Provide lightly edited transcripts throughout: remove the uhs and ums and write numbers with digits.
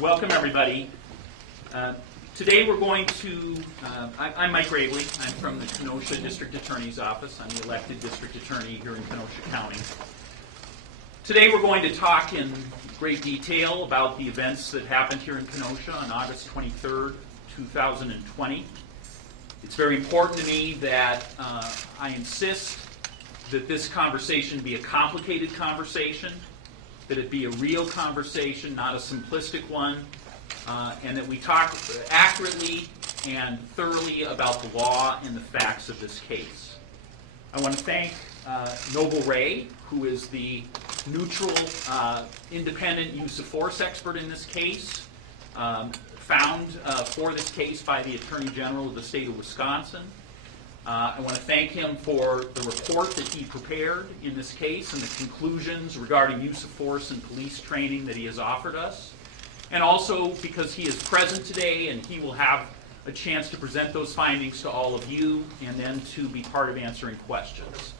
Welcome, everybody. Today we're going to, I'm Mike Gravely. I'm from the Kenosha District Attorney's Office. I'm the elected district attorney here in Kenosha County. Today we're going to talk in great detail about the events that happened here in Kenosha on August 23rd, 2020. It's very important to me that I insist that this conversation be a complicated conversation, that it be a real conversation, not a simplistic one, and that we talk accurately and thoroughly about the law and the facts of this case. I want to thank Noble Ray, who is the neutral, independent use of force expert in this case, found for this case by the Attorney General of the state of Wisconsin. I want to thank him for the report that he prepared in this case and the conclusions regarding use of force and police training that he has offered us. And also because he is present today and he will have a chance to present those findings to all of you and then to be part of answering questions.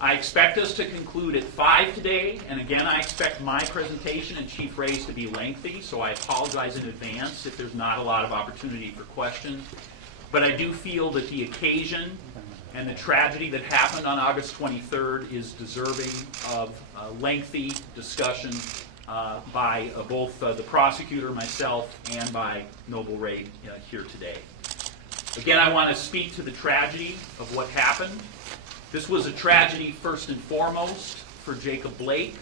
I expect us to conclude at 5 today, and again I expect my presentation and Chief Ray's to be lengthy, so I apologize in advance if there's not a lot of opportunity for questions. But I do feel that the occasion and the tragedy that happened on August 23rd is deserving of lengthy discussion by both the prosecutor, myself, and by Noble Ray here today. Again, I want to speak to the tragedy of what happened. This was a tragedy first and foremost for Jacob Blake,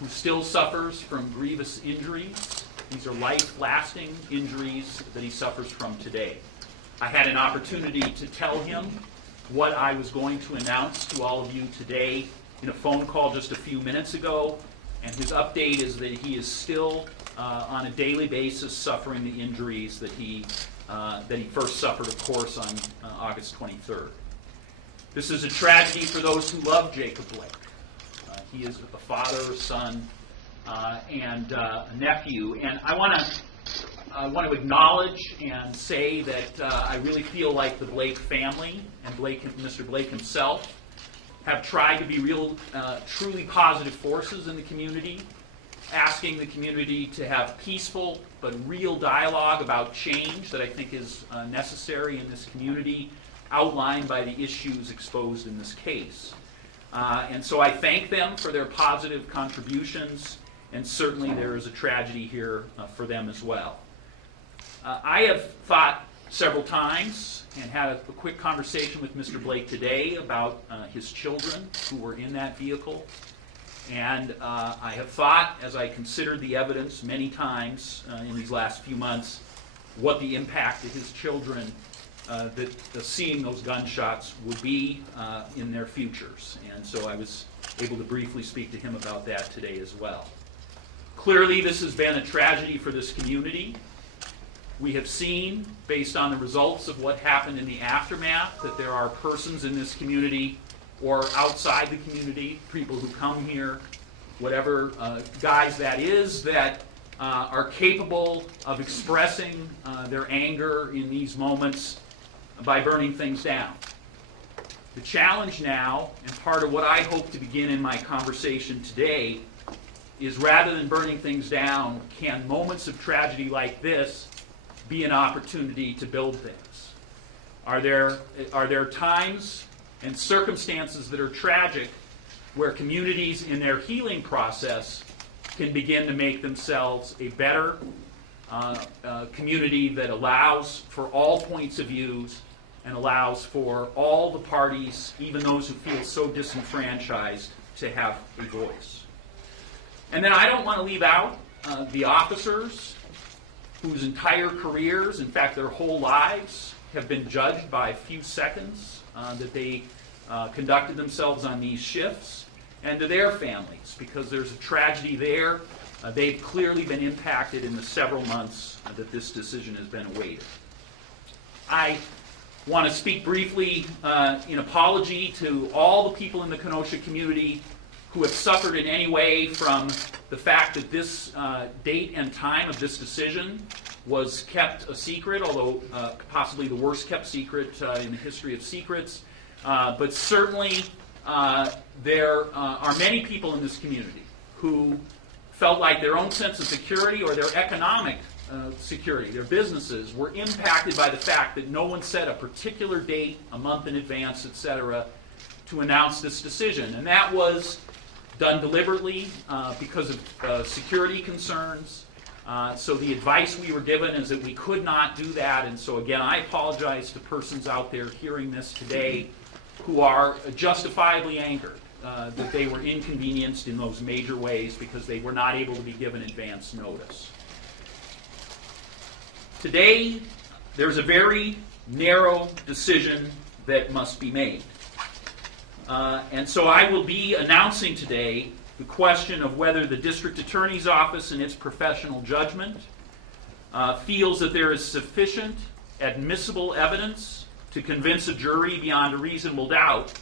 who still suffers from grievous injuries. These are life-lasting injuries that he suffers from today. I had an opportunity to tell him what I was going to announce to all of you today in a phone call just a few minutes ago, and his update is that he is still on a daily basis suffering the injuries that he first suffered, of course, on August 23rd. This is a tragedy for those who love Jacob Blake. He is a father, a son, and a nephew, and I want to acknowledge and say that I really feel like the Blake family and Mr. Blake himself have tried to be real, truly positive forces in the community, asking the community to have peaceful but real dialogue about change that I think is necessary in this community, outlined by the issues exposed in this case. And so I thank them for their positive contributions, and certainly there is a tragedy here for them as well. I have thought several times and had a quick conversation with Mr. Blake today about his children who were in that vehicle. And I have thought, as I considered the evidence many times in these last few months, what the impact of his children that seeing those gunshots would be in their futures. And so I was able to briefly speak to him about that today as well. Clearly, this has been a tragedy for this community. We have seen, based on the results of what happened in the aftermath, that there are persons in this community or outside the community, people who come here, whatever guise that is, that are capable of expressing their anger in these moments by burning things down. The challenge now, and part of what I hope to begin in my conversation today, is rather than burning things down, can moments of tragedy like this be an opportunity to build things? Are there times and circumstances that are tragic where communities in their healing process can begin to make themselves a better community that allows for all points of views and allows for all the parties, even those who feel so disenfranchised, to have a voice? And then I don't want to leave out the officers whose entire careers, in fact their whole lives, have been judged by a few seconds that they conducted themselves on these shifts, and to their families, because there's a tragedy there. They've clearly been impacted in the several months that this decision has been awaited. I want to speak briefly in apology to all the people in the Kenosha community who have suffered in any way from the fact that this date and time of this decision was kept a secret, although possibly the worst kept secret in the history of secrets. But certainly there are many people in this community who felt like their own sense of security or their economic security, their businesses, were impacted by the fact that no one set a particular date, a month in advance, etc., to announce this decision. And that was done deliberately because of security concerns. So the advice we were given is that we could not do that. And so again, I apologize to persons out there hearing this today who are justifiably angered that they were inconvenienced in those major ways because they were not able to be given advance notice. Today, there's a very narrow decision that must be made. And so I will be announcing today the question of whether the District Attorney's Office, in its professional judgment, feels that there is sufficient admissible evidence to convince a jury beyond a reasonable doubt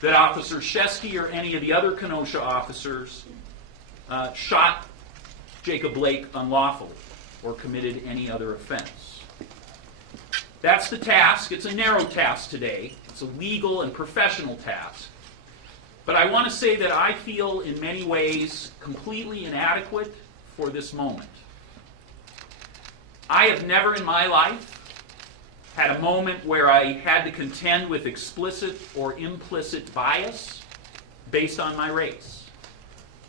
that Officer Shesky or any of the other Kenosha officers shot Jacob Blake unlawfully or committed any other offense. That's the task. It's a narrow task today. It's a legal and professional task. But I want to say that I feel in many ways completely inadequate for this moment. I have never in my life had a moment where I had to contend with explicit or implicit bias based on my race.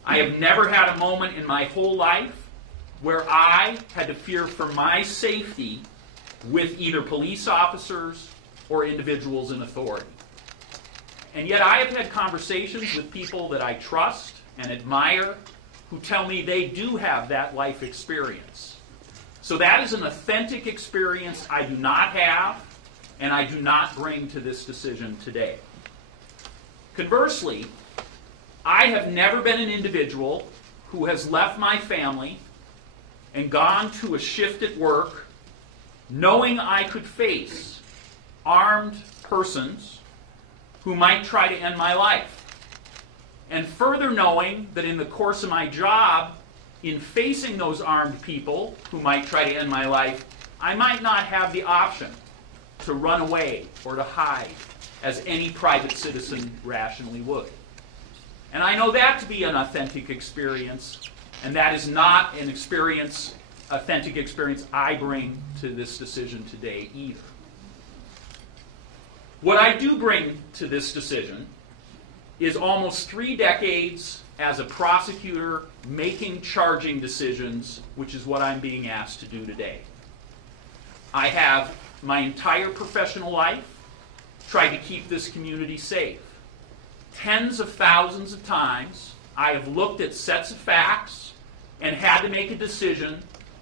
I have never had a moment in my whole life where I had to fear for my safety with either police officers or individuals in authority. And yet I have had conversations with people that I trust and admire who tell me they do have that life experience. So that is an authentic experience I do not have and I do not bring to this decision today. Conversely, I have never been an individual who has left my family and gone to a shift at work knowing I could face armed persons who might try to end my life. And further knowing that in the course of my job, in facing those armed people who might try to end my life, I might not have the option to run away or to hide as any private citizen rationally would. And I know that to be an authentic experience, and that is not an authentic experience I bring to this decision today either. What I do bring to this decision is almost 3 decades as a prosecutor making charging decisions, which is what I'm being asked to do today. I have my entire professional life tried to keep this community safe. Tens of thousands of times I have looked at sets of facts and had to make a decision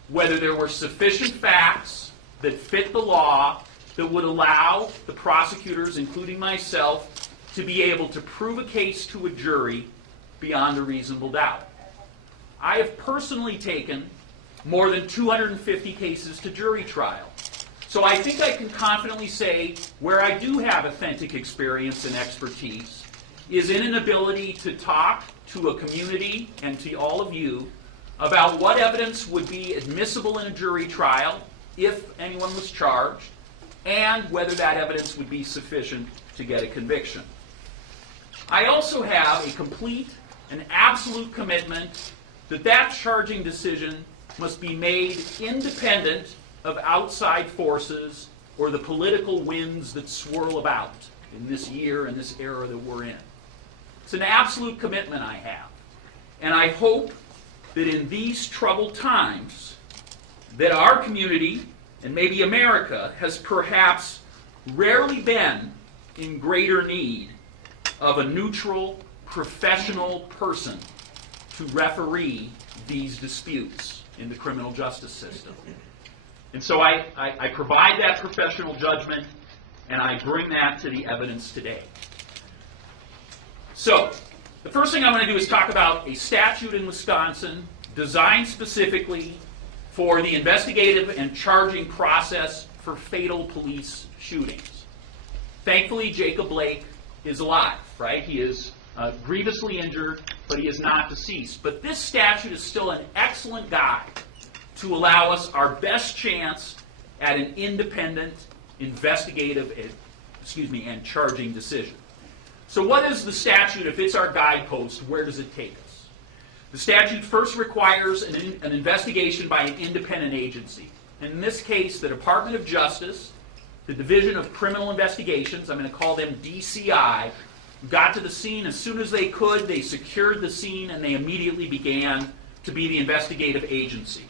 whether there were sufficient facts that fit the law that would allow the prosecutors, including myself, to be able to prove a case to a jury beyond a reasonable doubt. I have personally taken more than 250 cases to jury trial. So I think I can confidently say where I do have authentic experience and expertise is in an ability to talk to a community and to all of you about what evidence would be admissible in a jury trial if anyone was charged, and whether that evidence would be sufficient to get a conviction. I also have a complete and absolute commitment that that charging decision must be made independent of outside forces or the political winds that swirl about in this year and this era that we're in. It's an absolute commitment I have. And I hope that in these troubled times that our community, and maybe America, has perhaps rarely been in greater need of a neutral, professional person to referee these disputes in the criminal justice system. And so I provide that professional judgment, and I bring that to the evidence today. So, the first thing I'm going to do is talk about a statute in Wisconsin designed specifically for the investigative and charging process for fatal police shootings. Thankfully, Jacob Blake is alive, right? He is grievously injured, but he is not deceased. But this statute is still an excellent guide to allow us our best chance at an independent, investigative, and charging decision. So what is the statute? If it's our guidepost, where does it take us? The statute first requires an investigation by an independent agency. And in this case, the Department of Justice, the Division of Criminal Investigations, I'm going to call them DCI, got to the scene as soon as they could. They secured the scene, and they immediately began to be the investigative agency.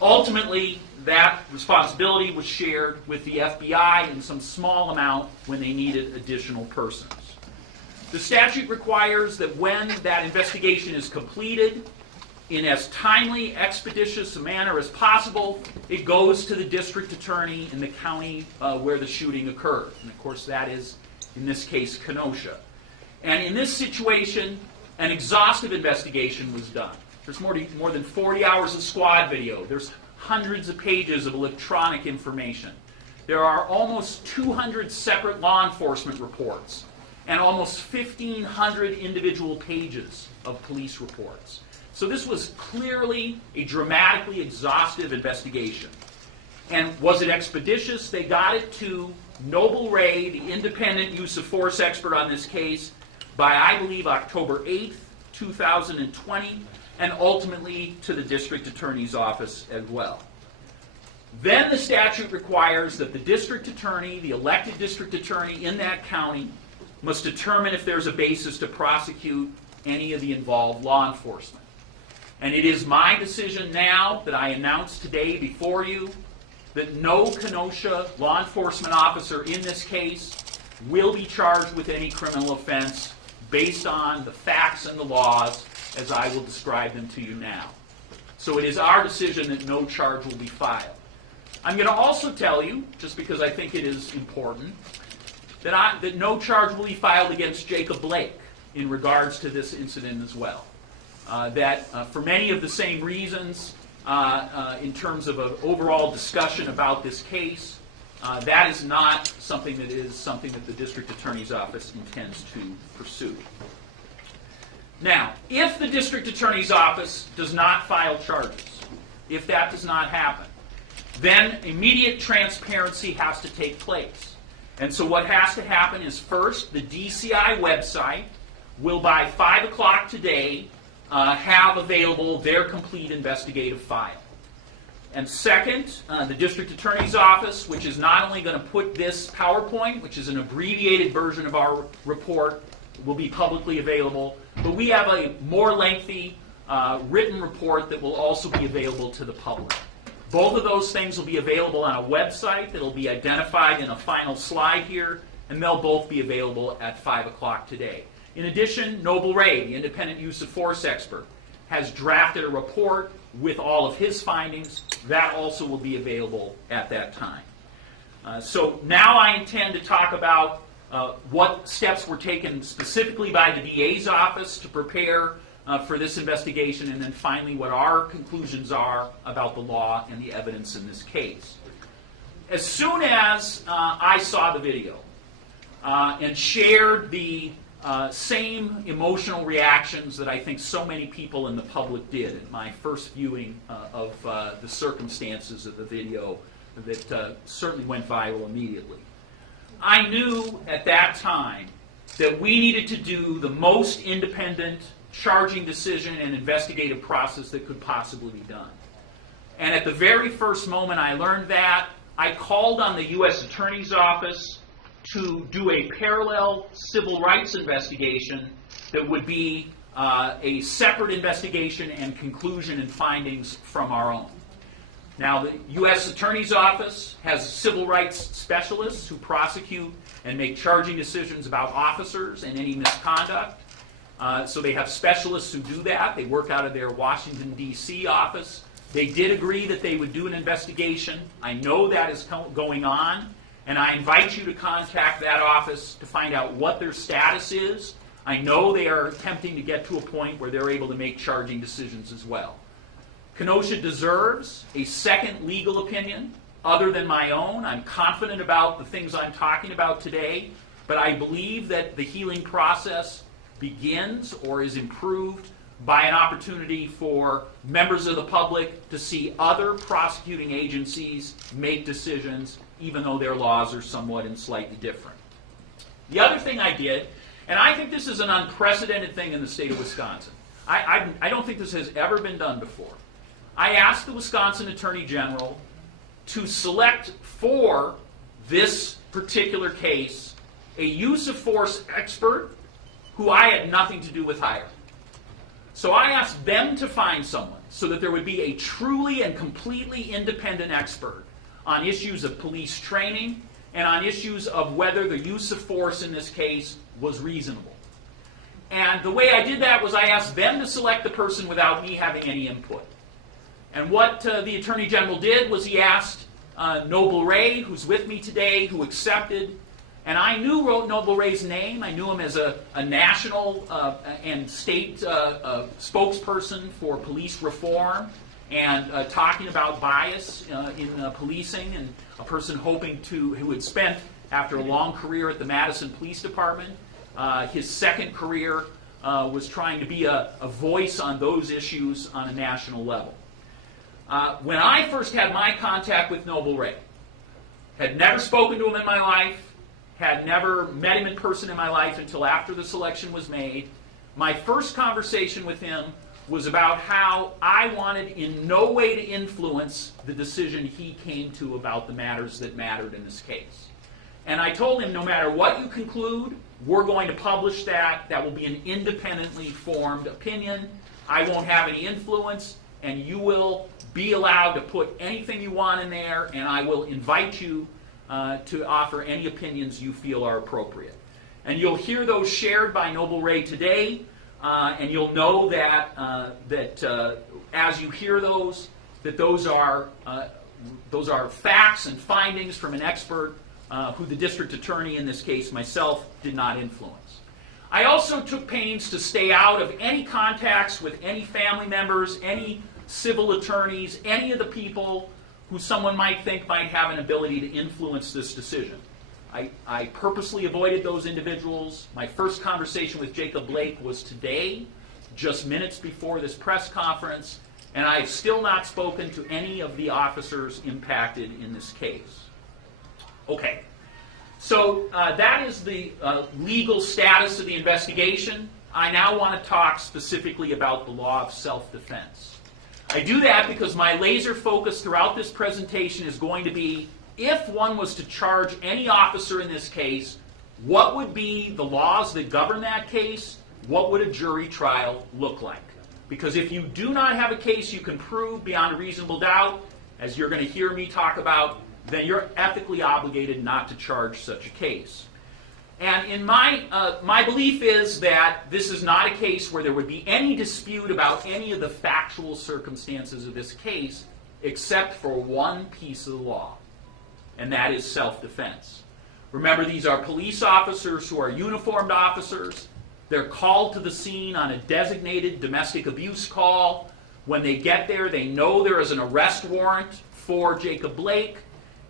Ultimately, that responsibility was shared with the FBI in some small amount when they needed additional persons. The statute requires that when that investigation is completed, in as timely, expeditious a manner as possible, it goes to the district attorney in the county where the shooting occurred. And of course, that is, in this case, Kenosha. And in this situation, an exhaustive investigation was done. There's more than 40 hours of squad video. There's hundreds of pages of electronic information. There are almost 200 separate law enforcement reports and almost 1,500 individual pages of police reports. So this was clearly a dramatically exhaustive investigation. And was it expeditious? They got it to Noble Ray, the independent use of force expert on this case, by, I believe, October 8th, 2020, and ultimately to the district attorney's office as well. Then the statute requires that the district attorney, the elected district attorney in that county, must determine if there's a basis to prosecute any of the involved law enforcement. And it is my decision now that I announce today before you that no Kenosha law enforcement officer in this case will be charged with any criminal offense based on the facts and the laws as I will describe them to you now. So it is our decision that no charge will be filed. I'm going to also tell you, just because I think it is important, that no charge will be filed against Jacob Blake in regards to this incident as well. For many of the same reasons, in terms of an overall discussion about this case, that is not something that the district attorney's office intends to pursue. Now, if the district attorney's office does not file charges, if that does not happen, then immediate transparency has to take place. And so what has to happen is, first, the DCI website will, by 5 o'clock today, have available their complete investigative file. And second, the district attorney's office, which is not only going to put this PowerPoint, which is an abbreviated version of our report, will be publicly available, but we have a more lengthy written report that will also be available to the public. Both of those things will be available on a website that will be identified in a final slide here, and they'll both be available at 5 o'clock today. In addition, Noble Ray, the independent use of force expert, has drafted a report with all of his findings. That also will be available at that time. So now I intend to talk about what steps were taken specifically by the DA's office to prepare for this investigation, and then finally what our conclusions are about the law and the evidence in this case. As soon as I saw the video and shared the same emotional reactions that I think so many people in the public did in my first viewing of the circumstances of the video that certainly went viral immediately, I knew at that time that we needed to do the most independent charging decision and investigative process that could possibly be done. And at the very first moment I learned that, I called on the U.S. Attorney's Office to do a parallel civil rights investigation that would be a separate investigation and conclusion and findings from our own. Now, the U.S. Attorney's Office has civil rights specialists who prosecute and make charging decisions about officers and any misconduct. So they have specialists who do that. They work out of their Washington, D.C. office. They did agree that they would do an investigation. I know that is going on, and I invite you to contact that office to find out what their status is. I know they are attempting to get to a point where they're able to make charging decisions as well. Kenosha deserves a second legal opinion other than my own. I'm confident about the things I'm talking about today, but I believe that the healing process begins or is improved by an opportunity for members of the public to see other prosecuting agencies make decisions, even though their laws are somewhat and slightly different. The other thing I did, and I think this is an unprecedented thing in the state of Wisconsin, I don't think this has ever been done before. I asked the Wisconsin Attorney General to select for this particular case a use of force expert who I had nothing to do with hiring. So I asked them to find someone so that there would be a truly and completely independent expert on issues of police training and on issues of whether the use of force in this case was reasonable. And the way I did that was I asked them to select the person without me having any input. And what the Attorney General did was he asked Noble Ray, who's with me today, who accepted. And I knew Noble Ray's name. I knew him as a national and state spokesperson for police reform and talking about bias in policing, and a person who had spent, after a long career at the Madison Police Department, his second career was trying to be a voice on those issues on a national level. When I first had my contact with Noble Ray, had never spoken to him in my life, had never met him in person in my life until after the selection was made. My first conversation with him was about how I wanted in no way to influence the decision he came to about the matters that mattered in this case. And I told him, no matter what you conclude, we're going to publish that. That will be an independently formed opinion. I won't have any influence, and you will be allowed to put anything you want in there, and I will invite you to offer any opinions you feel are appropriate. And you'll hear those shared by Noble Ray today, and you'll know that as you hear those, that those are facts and findings from an expert who the district attorney, in this case myself, did not influence. I also took pains to stay out of any contacts with any family members, any civil attorneys, any of the people who someone might think might have an ability to influence this decision. I purposely avoided those individuals. My first conversation with Jacob Blake was today, just minutes before this press conference, and I have still not spoken to any of the officers impacted in this case. Okay, so that is the legal status of the investigation. I now want to talk specifically about the law of self-defense. I do that because my laser focus throughout this presentation is going to be, if one was to charge any officer in this case, what would be the laws that govern that case? What would a jury trial look like? Because if you do not have a case you can prove beyond a reasonable doubt, as you're going to hear me talk about, then you're ethically obligated not to charge such a case. And in my belief is that this is not a case where there would be any dispute about any of the factual circumstances of this case, except for one piece of the law, and that is self-defense. Remember, these are police officers who are uniformed officers. They're called to the scene on a designated domestic abuse call. When they get there, they know there is an arrest warrant for Jacob Blake,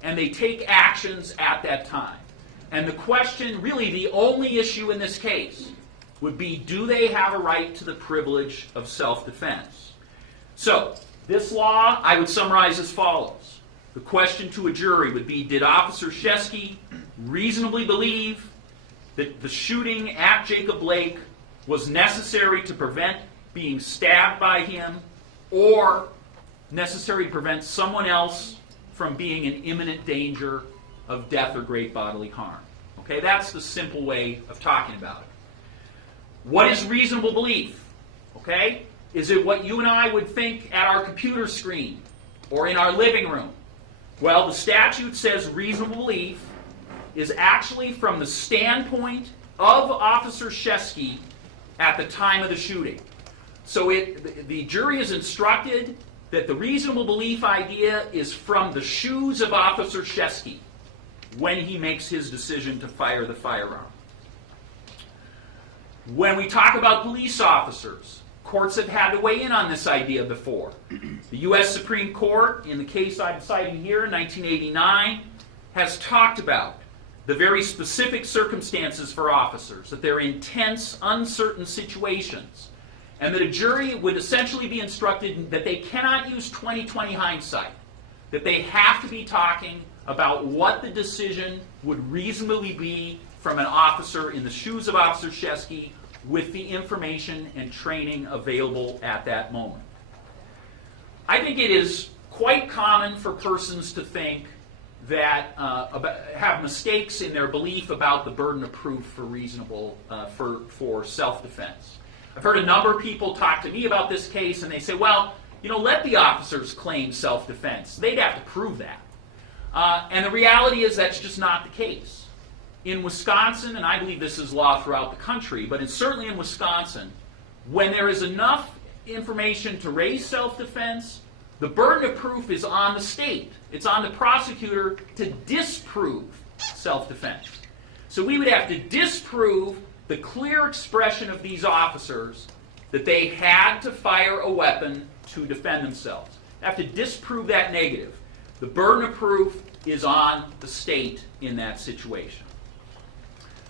and they take actions at that time. And the question, really the only issue in this case, would be, do they have a right to the privilege of self-defense? So, this law I would summarize as follows. The question to a jury would be, did Officer Shesky reasonably believe that the shooting at Jacob Blake was necessary to prevent being stabbed by him, or necessary to prevent someone else from being in imminent danger of death or great bodily harm? Okay, that's the simple way of talking about it. What is reasonable belief? Okay, is it what you and I would think at our computer screen or in our living room? Well, the statute says reasonable belief is actually from the standpoint of Officer Shesky at the time of the shooting. So the jury is instructed that the reasonable belief idea is from the shoes of Officer Shesky when he makes his decision to fire the firearm. When we talk about police officers, courts have had to weigh in on this idea before. The U.S. Supreme Court, in the case I'm citing here, 1989, has talked about the very specific circumstances for officers, that they're in tense, uncertain situations, and that a jury would essentially be instructed that they cannot use 20/20 hindsight, that they have to be talking about what the decision would reasonably be from an officer in the shoes of Officer Shesky with the information and training available at that moment. I think it is quite common for persons to think that have mistakes in their belief about the burden of proof for self-defense. I've heard a number of people talk to me about this case, and they say, well, let the officers claim self-defense. They'd have to prove that. And the reality is that's just not the case. In Wisconsin, and I believe this is law throughout the country, but it's certainly in Wisconsin, when there is enough information to raise self-defense, the burden of proof is on the state. It's on the prosecutor to disprove self-defense. So we would have to disprove the clear expression of these officers that they had to fire a weapon to defend themselves. Have to disprove that negative. The burden of proof is on the state in that situation.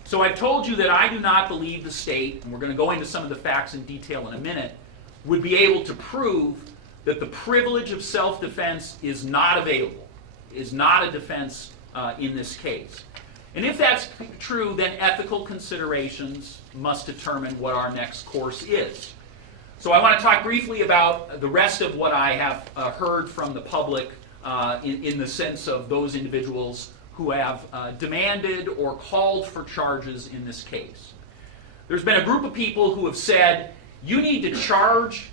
So I've told you that I do not believe the state, and we're going to go into some of the facts in detail in a minute, would be able to prove that the privilege of self-defense is not available, is not a defense in this case. And if that's true, then ethical considerations must determine what our next course is. So I want to talk briefly about the rest of what I have heard from the public in the sense of those individuals who have demanded or called for charges in this case. There's been a group of people who have said, you need to charge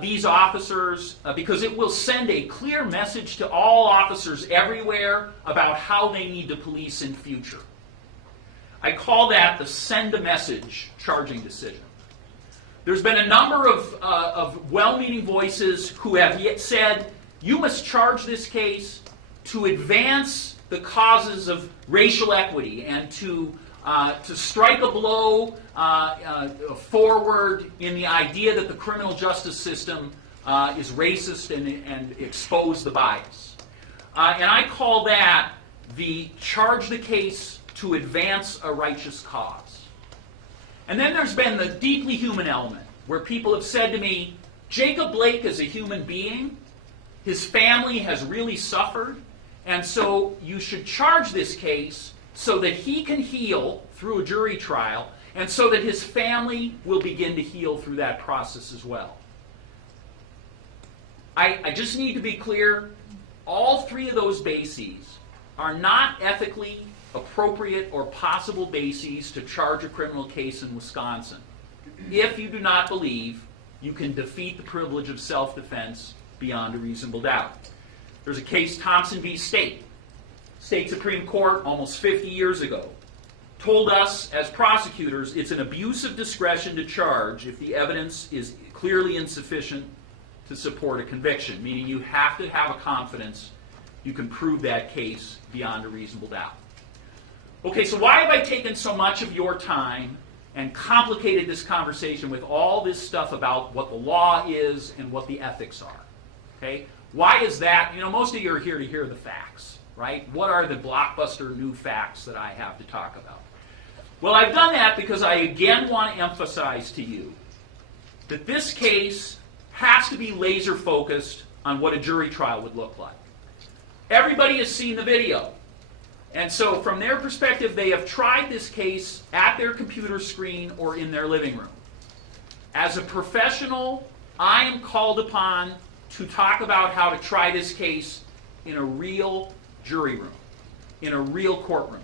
these officers because it will send a clear message to all officers everywhere about how they need to police in future. I call that the send a message charging decision. There's been a number of well-meaning voices who have yet said, you must charge this case to advance the causes of racial equity and to strike a blow forward in the idea that the criminal justice system is racist and expose the bias. And I call that the charge the case to advance a righteous cause. And then there's been the deeply human element, where people have said to me, Jacob Blake is a human being, his family has really suffered, and so you should charge this case so that he can heal through a jury trial, and so that his family will begin to heal through that process as well. I just need to be clear, all three of those bases are not ethically appropriate or possible bases to charge a criminal case in Wisconsin if you do not believe you can defeat the privilege of self-defense beyond a reasonable doubt. There's a case, Thompson v. State. State Supreme Court, almost 50 years ago, told us as prosecutors it's an abuse of discretion to charge if the evidence is clearly insufficient to support a conviction, meaning you have to have a confidence you can prove that case beyond a reasonable doubt. Okay, so why have I taken so much of your time and complicated this conversation with all this stuff about what the law is and what the ethics are? Okay? Why is that? Most of you are here to hear the facts, right? What are the blockbuster new facts that I have to talk about? Well, I've done that because I again want to emphasize to you that this case has to be laser focused on what a jury trial would look like. Everybody has seen the video. And so from their perspective, they have tried this case at their computer screen or in their living room. As a professional, I am called upon to talk about how to try this case in a real jury room, in a real courtroom.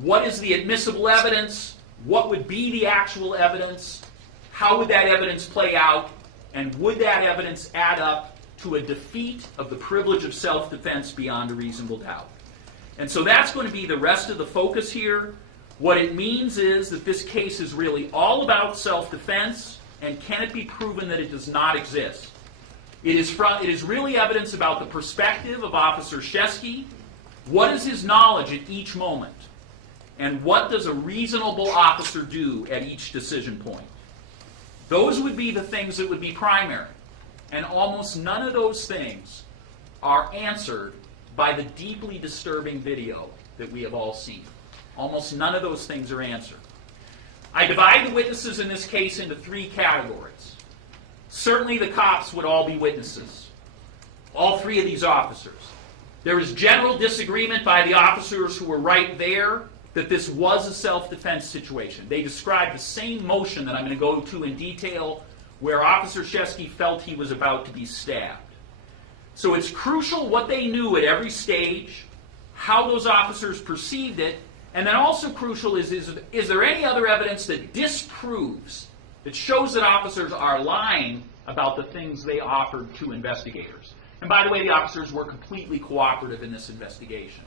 What is the admissible evidence? What would be the actual evidence? How would that evidence play out? And would that evidence add up to a defeat of the privilege of self-defense beyond a reasonable doubt? And so that's going to be the rest of the focus here. What it means is that this case is really all about self-defense, and can it be proven that it does not exist? It is really evidence about the perspective of Officer Shesky. What is his knowledge at each moment? And what does a reasonable officer do at each decision point? Those would be the things that would be primary. And almost none of those things are answered by the deeply disturbing video that we have all seen. Almost none of those things are answered. I divide the witnesses in this case into three categories. Certainly the cops would all be witnesses. All three of these officers. There is general disagreement by the officers who were right there that this was a self-defense situation. They described the same motion that I'm going to go to in detail where Officer Shesky felt he was about to be stabbed. So it's crucial what they knew at every stage, how those officers perceived it, and then also crucial is there any other evidence that disproves, that shows that officers are lying about the things they offered to investigators. And by the way, the officers were completely cooperative in this investigation.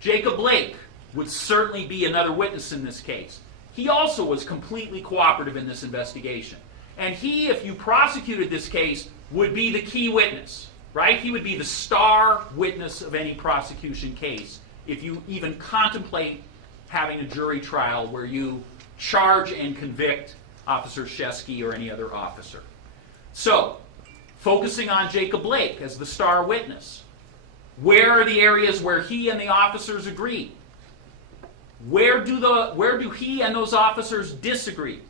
Jacob Blake would certainly be another witness in this case. He also was completely cooperative in this investigation. And he, if you prosecuted this case, would be the key witness, right? He would be the star witness of any prosecution case if you even contemplate having a jury trial where you charge and convict Officer Shesky or any other officer. So, focusing on Jacob Blake as the star witness, where are the areas where he and the officers agree? Where do he and those officers disagree?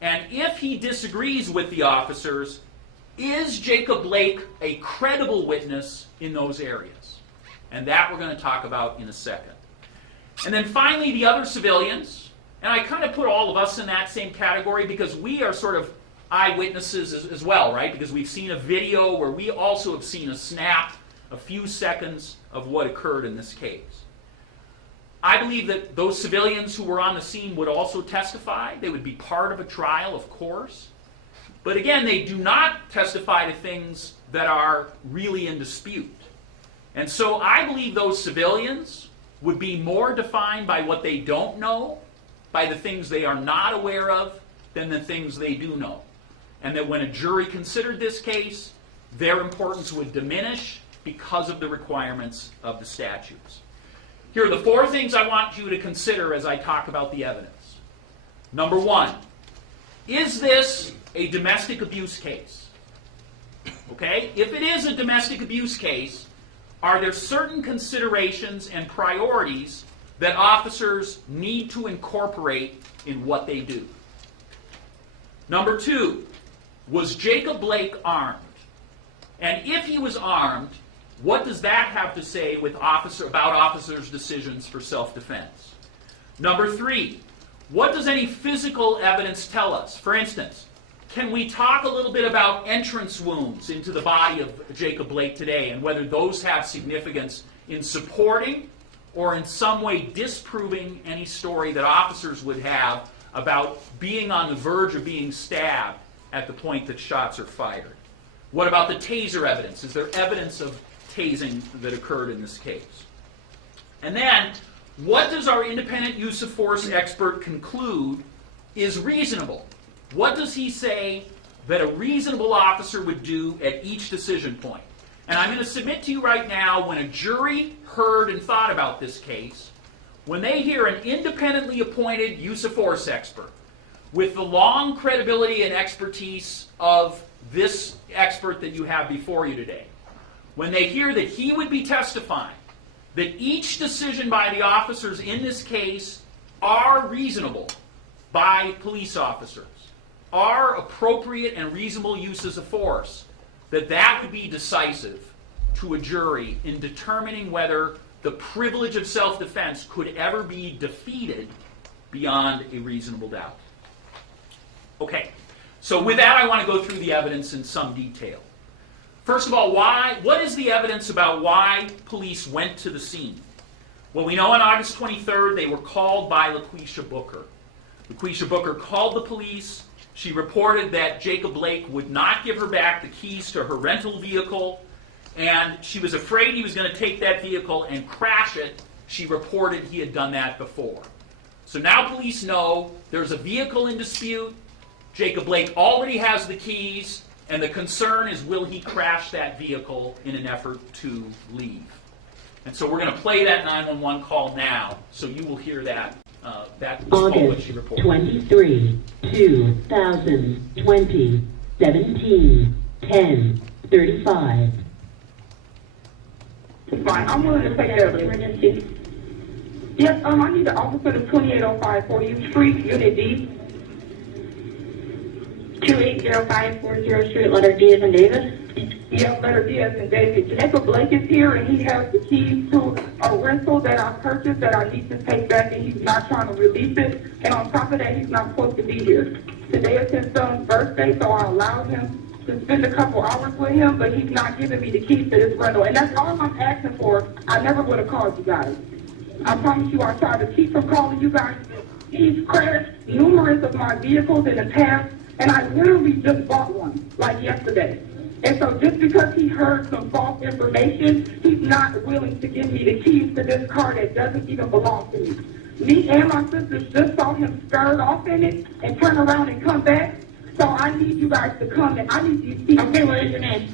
And if he disagrees with the officers, is Jacob Blake a credible witness in those areas? And that we're going to talk about in a second. And then finally, the other civilians. And I kind of put all of us in that same category because we are sort of eyewitnesses as well, right? Because we've seen a video where we also have seen a snap, a few seconds of what occurred in this case. I believe that those civilians who were on the scene would also testify. They would be part of a trial, of course. But again, they do not testify to things that are really in dispute. And so I believe those civilians would be more defined by what they don't know, by the things they are not aware of, than the things they do know. And that when a jury considered this case, their importance would diminish because of the requirements of the statutes. Here are the 4 things I want you to consider as I talk about the evidence. Number 1, is this a domestic abuse case? Okay? If it is a domestic abuse case, are there certain considerations and priorities that officers need to incorporate in what they do? Number 2, was Jacob Blake armed? And if he was armed, what does that have to say with about officers' decisions for self-defense? Number 3, what does any physical evidence tell us? For instance, can we talk a little bit about entrance wounds into the body of Jacob Blake today and whether those have significance in supporting or in some way disproving any story that officers would have about being on the verge of being stabbed at the point that shots are fired? What about the taser evidence? Is there evidence of tasing that occurred in this case? And then, what does our independent use of force expert conclude is reasonable? What does he say that a reasonable officer would do at each decision point? And I'm going to submit to you right now, when a jury heard and thought about this case, when they hear an independently appointed use of force expert with the long credibility and expertise of this expert that you have before you today, when they hear that he would be testifying that each decision by the officers in this case are reasonable by police officers, are appropriate and reasonable uses of force, that would be decisive to a jury in determining whether the privilege of self-defense could ever be defeated beyond a reasonable doubt. Okay, so with that I want to go through the evidence in some detail. First of all, what is the evidence about why police went to the scene? Well, we know on August 23rd they were called by LaQuisha Booker. LaQuisha Booker called the police. She reported that Jacob Blake would not give her back the keys to her rental vehicle, and she was afraid he was going to take that vehicle and crash it. She reported he had done that before. So now police know there's a vehicle in dispute. Jacob Blake already has the keys, and the concern is, will he crash that vehicle in an effort to leave? And so we're going to play that 911 call now, so you will hear that. That was what she reported. 23, 2020, 17, 10, 35. Fine, I'm willing to take care of the emergency. Yes, I need the officer to 2805 40 Street, Unit D. 280540 Street, letter D as in David. Yeah, better Diaz and David. Jacob Blake is here, and he has the keys to a rental that I purchased that I need to take back, and he's not trying to release it. And on top of that, he's not supposed to be here. Today is his son's birthday, so I allowed him to spend a couple hours with him, but he's not giving me the keys to this rental. And that's all I'm asking for. I never would have called you guys. I promise you, I tried to keep from calling you guys. He's crashed numerous of my vehicles in the past, and I literally just bought one, like yesterday. And so just because he heard some false information, he's not willing to give me the keys to this car that doesn't even belong to me. Me and my sisters just saw him skirt off in it and turn around and come back. So I need you guys to come and I need you to see. Okay, what is your name?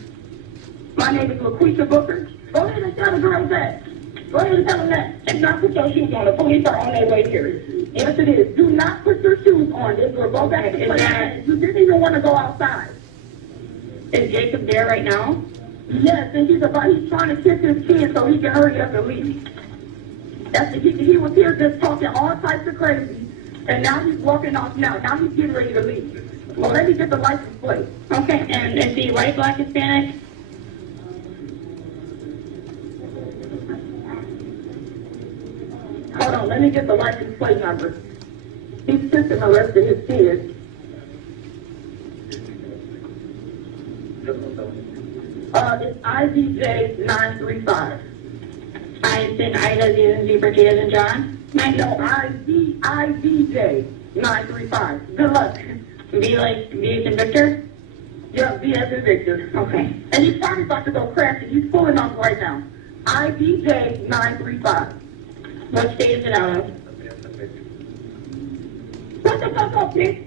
My name is LaQuisha Booker. Go ahead and tell the girls that. Go ahead and tell them that. And not put your shoes on. The police are on their way here. Yes, it is. Do not put your shoes on. This will go back and play. You didn't even want to go outside. Is Jacob there right now? Yes, and he's trying to kiss his kid so he can hurry up and leave. He was here just talking all types of crazy, and now he's walking off now. Now he's getting ready to leave. Well, let me get the license plate. Okay, and is he white, black, Hispanic? Hold on, let me get the license plate number. He's just arrested his kids. It's IVJ 935. I is in Ida, Z and Zebra, G as in John? No, IVJ 935. Good luck. V like V as in Victor? Yeah, V as in Victor. Okay. And he's probably about to go crash it. He's pulling off right now. IVJ 935. What state is it out of? What the fuck up, bitch?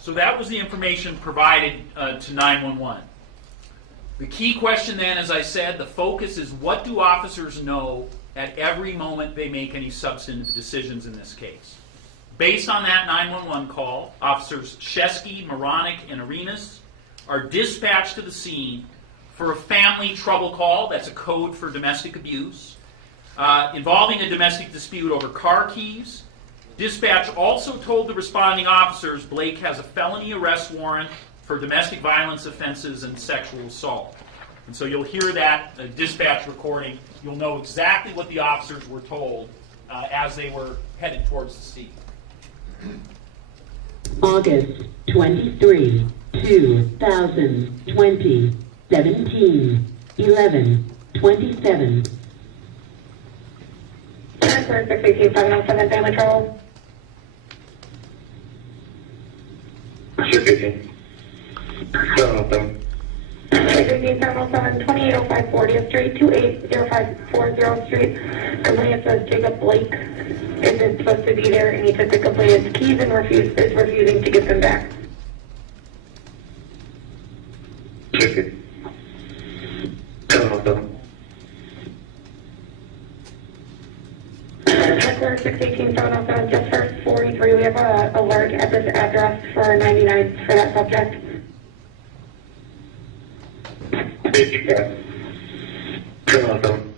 So that was the information provided to 911. The key question then, as I said, the focus is what do officers know at every moment they make any substantive decisions in this case. Based on that 911 call, Officers Shesky, Moronic, and Arenas are dispatched to the scene for a family trouble call, that's a code for domestic abuse, involving a domestic dispute over car keys. Dispatch also told the responding officers Blake has a felony arrest warrant for domestic violence offenses and sexual assault. And so you'll hear that dispatch recording. You'll know exactly what the officers were told as they were headed towards the scene. August 23, 2020, 17:11:27. Transfer 618-707 family trouble. Sure, 15. 707. 618-707, 2805 40th Street, 280540 Street. Complainant says Jacob Blake isn't supposed to be there, and he took the complainant's keys and is refusing to give them back. Sure, 707. Transfer 618-707, just for 43. We have a alert at this address for 99 for that subject. 55. 707.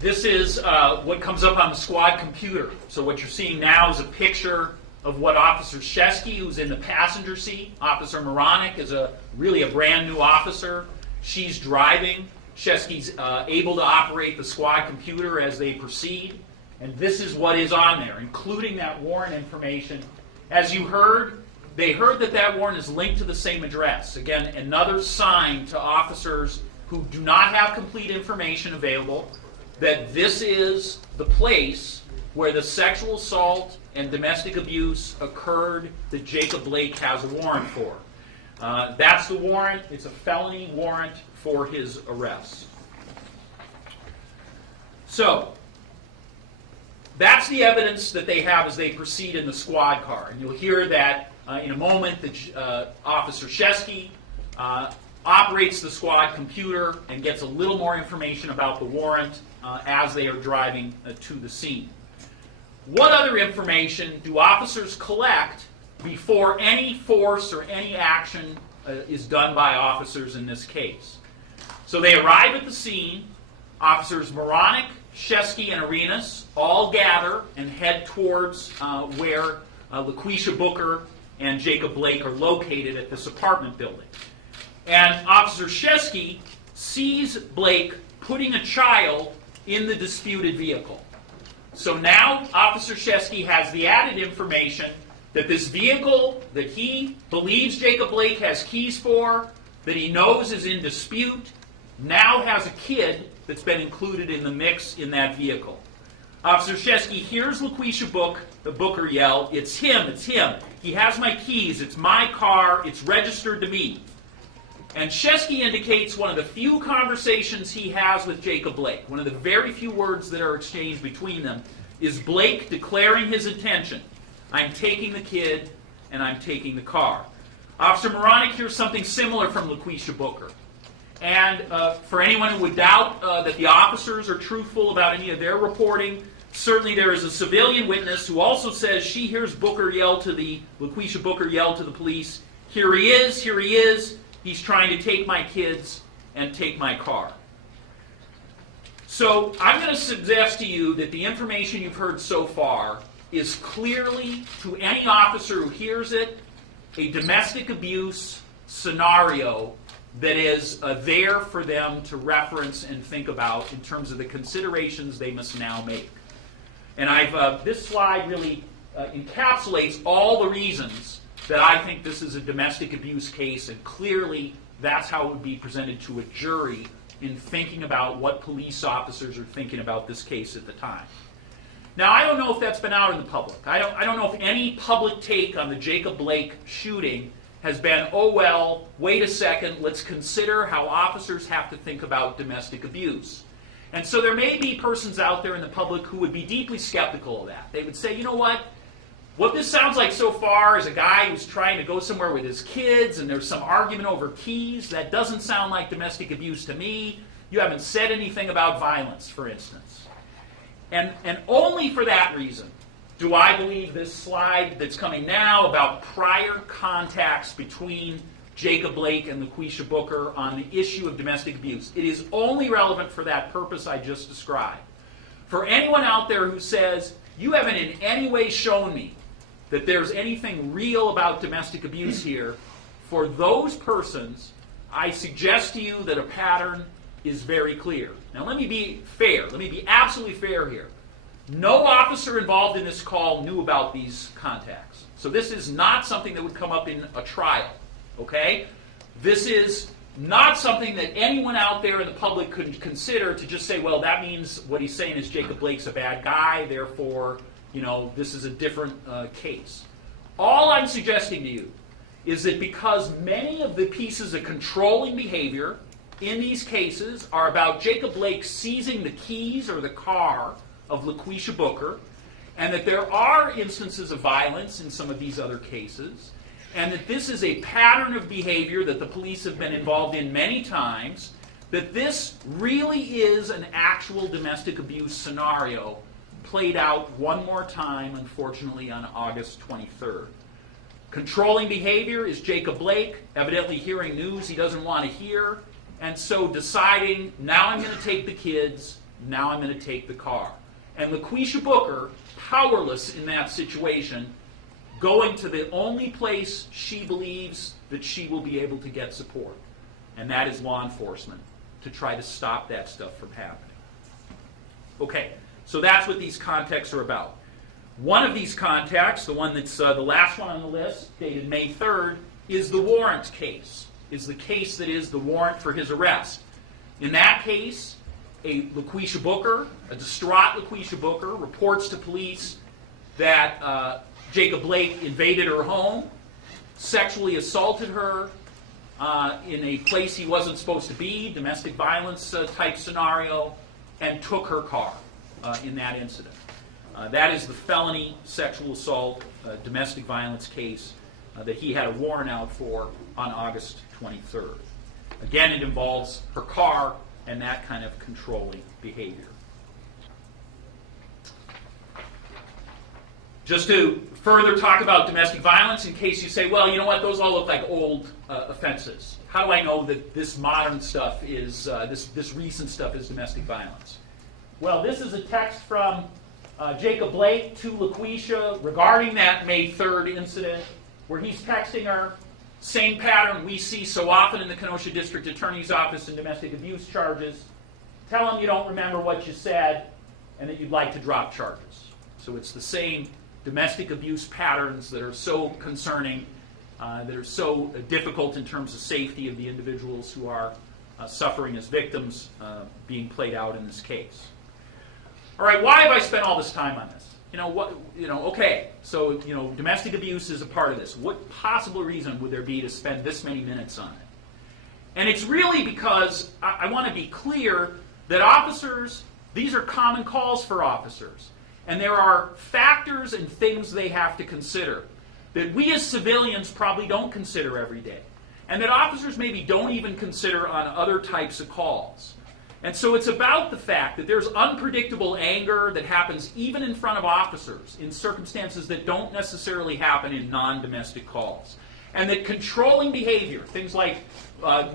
This is what comes up on the squad computer. So what you're seeing now is a picture of what Officer Shesky, who's in the passenger seat. Officer Moronic is really a brand new officer. She's driving. Shesky's able to operate the squad computer as they proceed. And this is what is on there, including that warrant information. As you heard, they heard that that warrant is linked to the same address. Again, another sign to officers who do not have complete information available that this is the place where the sexual assault and domestic abuse occurred that Jacob Blake has a warrant for. That's the warrant. It's a felony warrant for his arrest. So, that's the evidence that they have as they proceed in the squad car. And you'll hear that in a moment that Officer Shesky operates the squad computer and gets a little more information about the warrant as they are driving to the scene. What other information do officers collect before any force or any action is done by officers in this case? So they arrive at the scene. Officers Moronic, Shesky, and Arenas all gather and head towards where LaQuisha Booker and Jacob Blake are located at this apartment building. And Officer Shesky sees Blake putting a child in the disputed vehicle. So now Officer Shesky has the added information that this vehicle that he believes Jacob Blake has keys for, that he knows is in dispute, now has a kid that's been included in the mix in that vehicle. Officer Shesky hears LaQuisha Booker yell, "It's him, it's him. He has my keys, it's my car, it's registered to me." And Shesky indicates one of the few conversations he has with Jacob Blake, one of the very few words that are exchanged between them, is Blake declaring his intention. I'm taking the kid, and I'm taking the car. Officer Moronic hears something similar from LaQuisha Booker. And for anyone who would doubt that the officers are truthful about any of their reporting, certainly there is a civilian witness who also says she hears LaQuisha Booker yell to the police, here he is, he's trying to take my kids and take my car. So I'm going to suggest to you that the information you've heard so far is clearly, to any officer who hears it, a domestic abuse scenario that is there for them to reference and think about in terms of the considerations they must now make. And this slide really encapsulates all the reasons that I think this is a domestic abuse case, and clearly that's how it would be presented to a jury in thinking about what police officers are thinking about this case at the time. Now, I don't know if that's been out in the public. I don't know if any public take on the Jacob Blake shooting has been, oh well, wait a second, let's consider how officers have to think about domestic abuse. And so there may be persons out there in the public who would be deeply skeptical of that. They would say, you know what this sounds like so far is a guy who's trying to go somewhere with his kids and there's some argument over keys. That doesn't sound like domestic abuse to me. You haven't said anything about violence, for instance. And only for that reason do I believe this slide that's coming now about prior contacts between Jacob Blake and LaQuisha Booker on the issue of domestic abuse. It is only relevant for that purpose I just described. For anyone out there who says, you haven't in any way shown me that there's anything real about domestic abuse here, for those persons, I suggest to you that a pattern is very clear. Now let me be fair. Let me be absolutely fair here. No officer involved in this call knew about these contacts. So this is not something that would come up in a trial. Okay? This is not something that anyone out there in the public could consider to just say, well, that means what he's saying is Jacob Blake's a bad guy, therefore, this is a different case. All I'm suggesting to you is that because many of the pieces of controlling behavior in these cases are about Jacob Blake seizing the keys or the car of LaQuisha Booker, and that there are instances of violence in some of these other cases, and that this is a pattern of behavior that the police have been involved in many times, that this really is an actual domestic abuse scenario played out one more time, unfortunately, on August 23rd. Controlling behavior is Jacob Blake, evidently hearing news he doesn't want to hear, and so deciding, now I'm going to take the kids, now I'm going to take the car. And LaQuisha Booker, powerless in that situation, going to the only place she believes that she will be able to get support, and that is law enforcement, to try to stop that stuff from happening. Okay, so that's what these contacts are about. One of these contacts, the one that's the last one on the list, dated May 3rd, is the warrant case, is the case that is the warrant for his arrest. In that case, a LaQuisha Booker, a distraught LaQuisha Booker, reports to police that Jacob Blake invaded her home, sexually assaulted her in a place he wasn't supposed to be, domestic violence type scenario, and took her car in that incident. That is the felony sexual assault, domestic violence case that he had a warrant out for on August 23rd. Again, it involves her car and that kind of controlling behavior. Just to further talk about domestic violence, in case you say, well, you know what, those all look like old offenses. How do I know that this modern stuff is, this recent stuff is domestic violence? Well, this is a text from Jacob Blake to LaQuisha regarding that May 3rd incident, where he's texting her. Same pattern we see so often in the Kenosha District Attorney's Office in domestic abuse charges. Tell them you don't remember what you said and that you'd like to drop charges. So it's the same domestic abuse patterns that are so concerning, that are so difficult in terms of safety of the individuals who are suffering as victims being played out in this case. All right, why have I spent all this time on this? Okay, so, domestic abuse is a part of this. What possible reason would there be to spend this many minutes on it? And it's really because I want to be clear that officers, these are common calls for officers. And there are factors and things they have to consider that we as civilians probably don't consider every day. And that officers maybe don't even consider on other types of calls. And so it's about the fact that there's unpredictable anger that happens even in front of officers in circumstances that don't necessarily happen in non-domestic calls. And that controlling behavior, things like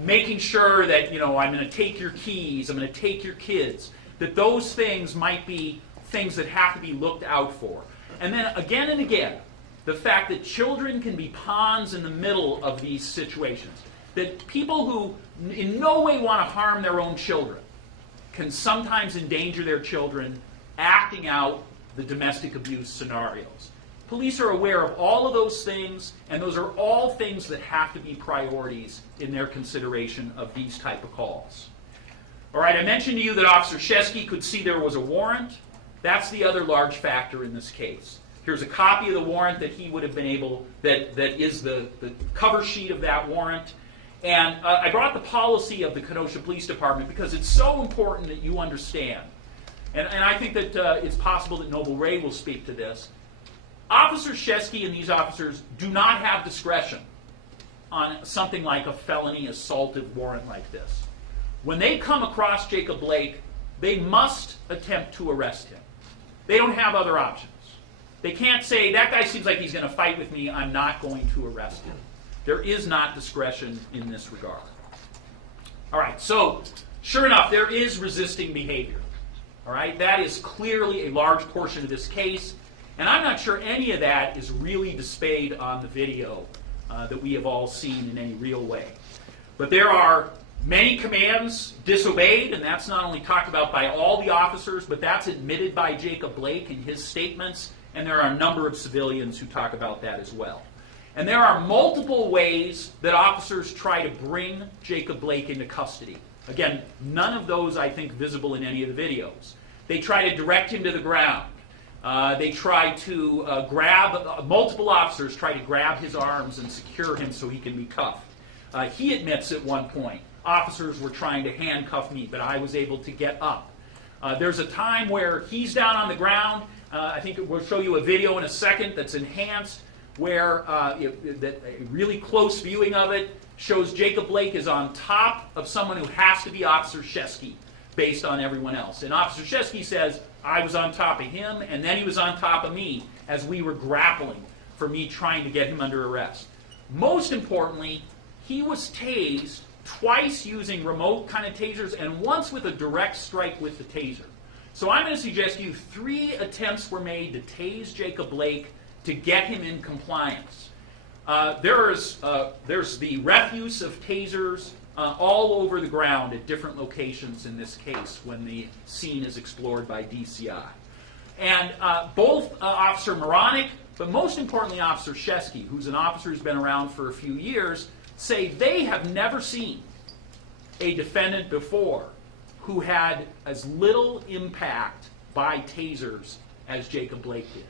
making sure that, I'm going to take your keys, I'm going to take your kids, that those things might be things that have to be looked out for. And then again and again, the fact that children can be pawns in the middle of these situations. That people who in no way want to harm their own children can sometimes endanger their children acting out the domestic abuse scenarios. Police are aware of all of those things, and those are all things that have to be priorities in their consideration of these type of calls. All right, I mentioned to you that Officer Shesky could see there was a warrant. That's the other large factor in this case. Here's a copy of the warrant that he would have been able, that is the cover sheet of that warrant. And I brought the policy of the Kenosha Police Department because it's so important that you understand. And I think that it's possible that Noble Ray will speak to this. Officer Shesky and these officers do not have discretion on something like a felony assaultive warrant like this. When they come across Jacob Blake, they must attempt to arrest him. They don't have other options. They can't say, that guy seems like he's going to fight with me, I'm not going to arrest him. There is not discretion in this regard. All right, so sure enough, there is resisting behavior. All right, that is clearly a large portion of this case, and I'm not sure any of that is really displayed on the video that we have all seen in any real way. But there are many commands disobeyed, and that's not only talked about by all the officers, but that's admitted by Jacob Blake in his statements, and there are a number of civilians who talk about that as well. And there are multiple ways that officers try to bring Jacob Blake into custody. Again, none of those, I think, visible in any of the videos. They try to direct him to the ground. They try to multiple officers try to grab his arms and secure him so he can be cuffed. He admits at one point, officers were trying to handcuff me, but I was able to get up. There's a time where he's down on the ground. I think we'll show you a video in a second that's enhanced, where a really close viewing of it shows Jacob Blake is on top of someone who has to be Officer Shesky, based on everyone else. And Officer Shesky says, I was on top of him, and then he was on top of me as we were grappling for me trying to get him under arrest. Most importantly, he was tased twice using remote kind of tasers, and once with a direct strike with the taser. So I'm going to suggest to you 3 attempts were made to tase Jacob Blake to get him in compliance. There's the refuse of tasers all over the ground at different locations in this case when the scene is explored by DCI. And both Officer Moronic, but most importantly Officer Shesky, who's an officer who's been around for a few years, say they have never seen a defendant before who had as little impact by tasers as Jacob Blake did.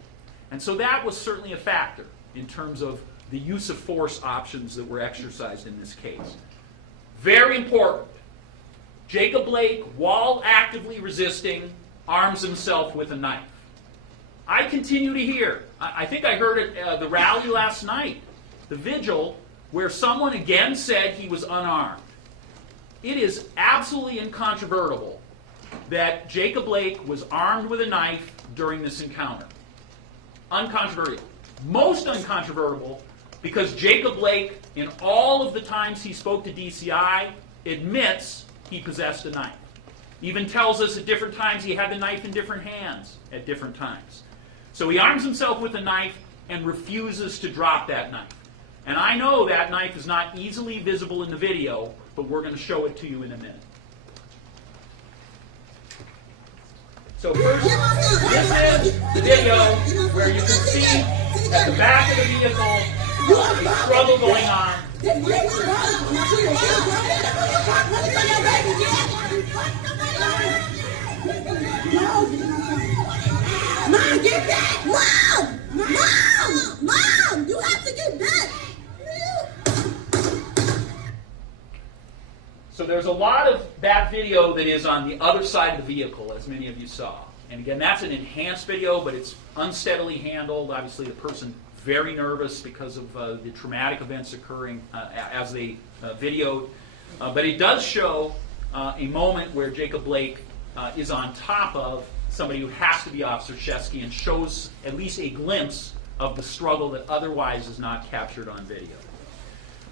And so that was certainly a factor in terms of the use of force options that were exercised in this case. Very important. Jacob Blake, while actively resisting, arms himself with a knife. I continue to hear, I think I heard it at the rally last night, the vigil, where someone again said he was unarmed. It is absolutely incontrovertible that Jacob Blake was armed with a knife during this encounter. uncontroversial. Most uncontroversial because Jacob Blake, in all of the times he spoke to DCI, admits he possessed a knife. Even tells us at different times he had the knife in different hands at different times. So he arms himself with a knife and refuses to drop that knife. And I know that knife is not easily visible in the video, but we're going to show it to you in a minute. So first, this is the video where you can see at the back of the vehicle the struggle going on. Mom, get back! Mom! Mom! Mom! You have to get back! So there's a lot of that video that is on the other side of the vehicle, as many of you saw. And again, that's an enhanced video, but it's unsteadily handled. Obviously, the person very nervous because of the traumatic events occurring as they videoed. But it does show a moment where Jacob Blake is on top of somebody who has to be Officer Shesky and shows at least a glimpse of the struggle that otherwise is not captured on video.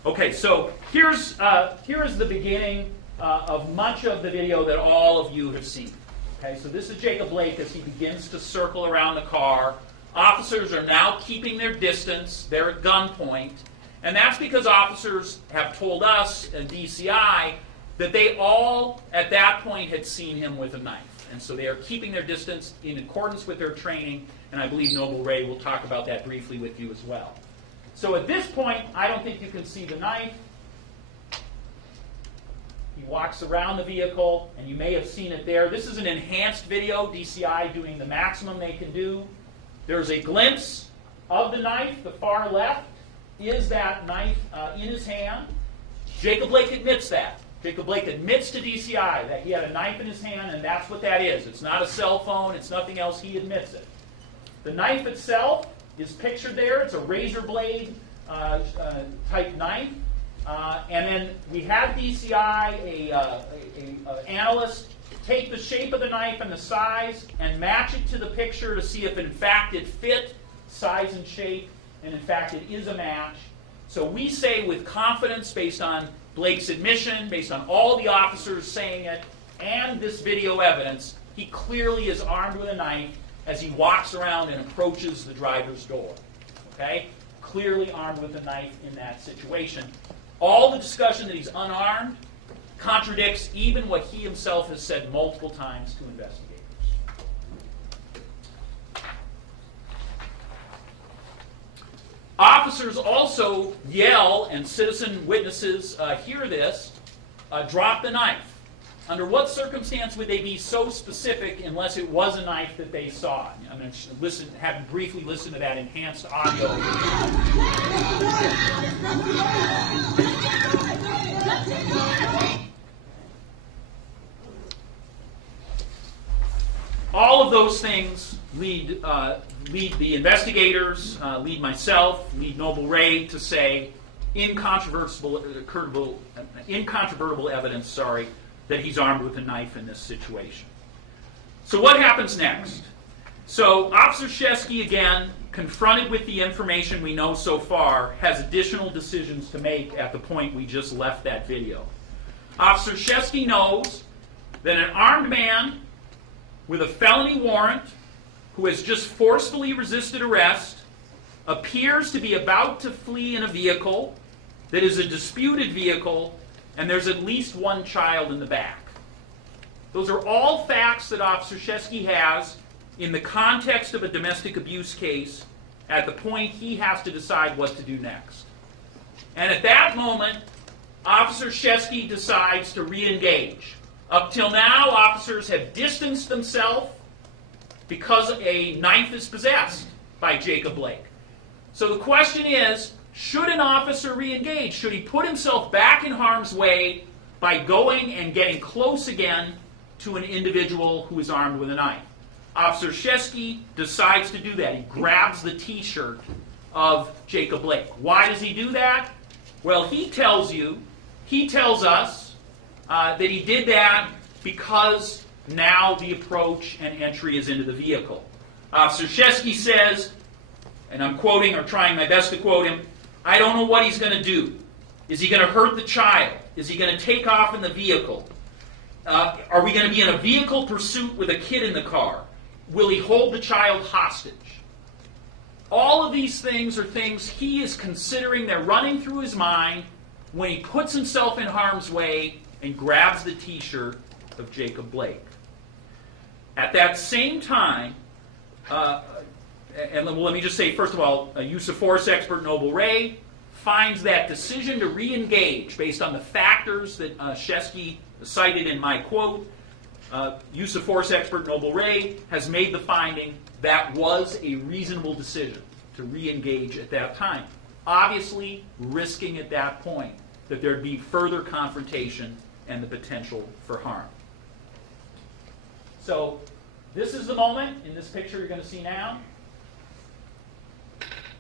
Okay, so here is the beginning of much of the video that all of you have seen. Okay, so this is Jacob Blake as he begins to circle around the car. Officers are now keeping their distance. They're at gunpoint. And that's because officers have told us and DCI that they all, at that point, had seen him with a knife. And so they are keeping their distance in accordance with their training, and I believe Noble Ray will talk about that briefly with you as well. So at this point, I don't think you can see the knife. He walks around the vehicle, and you may have seen it there. This is an enhanced video, DCI doing the maximum they can do. There's a glimpse of the knife. The far left is that knife in his hand. Jacob Blake admits that. Jacob Blake admits to DCI that he had a knife in his hand, and that's what that is. It's not a cell phone. It's nothing else. He admits it. The knife itself is pictured there. It's a razor blade type knife. And then we have DCI, an analyst, take the shape of the knife and the size and match it to the picture to see if in fact it fit, size and shape, and in fact it is a match. So we say with confidence, based on Blake's admission, based on all the officers saying it, and this video evidence, he clearly is armed with a knife as he walks around and approaches the driver's door. Okay? Clearly armed with a knife in that situation. All the discussion that he's unarmed contradicts even what he himself has said multiple times to investigators. Officers also yell, and citizen witnesses hear this, drop the knife. Under what circumstance would they be so specific unless it was a knife that they saw? I'm going to have briefly listen to that enhanced audio. All of those things lead the investigators, lead myself, lead Noble Ray to say incontrovertible evidence, that he's armed with a knife in this situation. So what happens next? So Officer Shesky, again, confronted with the information we know so far, has additional decisions to make at the point we just left that video. Officer Shesky knows that an armed man with a felony warrant who has just forcefully resisted arrest appears to be about to flee in a vehicle that is a disputed vehicle, and there's at least one child in the back. Those are all facts that Officer Shesky has in the context of a domestic abuse case at the point he has to decide what to do next. And at that moment, Officer Shesky decides to re-engage. Up till now, officers have distanced themselves because a knife is possessed by Jacob Blake. So the question is, should an officer re-engage? Should he put himself back in harm's way by going and getting close again to an individual who is armed with a knife? Officer Shesky decides to do that. He grabs the T-shirt of Jacob Blake. Why does he do that? Well, he tells us that he did that because now the approach and entry is into the vehicle. Officer Shesky says and I'm quoting or trying my best to quote him, "I don't know what he's going to do. Is he going to hurt the child? Is he going to take off in the vehicle? Are we going to be in a vehicle pursuit with a kid in the car? Will he hold the child hostage?" All of these things are things he is considering. They're running through his mind when he puts himself in harm's way and grabs the T-shirt of Jacob Blake. At that same time, and let me just say, first of all, a use of force expert Noble Ray finds that decision to re-engage based on the factors that Shesky cited in my quote. Use of force expert Noble Ray has made the finding that was a reasonable decision to re-engage at that time. Obviously, risking at that point that there'd be further confrontation and the potential for harm. So, this is the moment in this picture you're going to see now.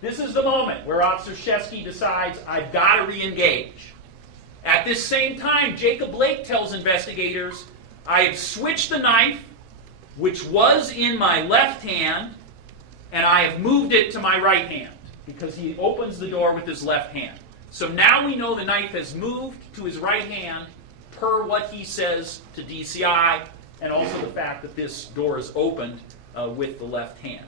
This is the moment where Officer Shesky decides, I've got to re-engage. At this same time, Jacob Blake tells investigators, I have switched the knife, which was in my left hand, and I have moved it to my right hand, because he opens the door with his left hand. So now we know the knife has moved to his right hand, per what he says to DCI, and also the fact that this door is opened with the left hand.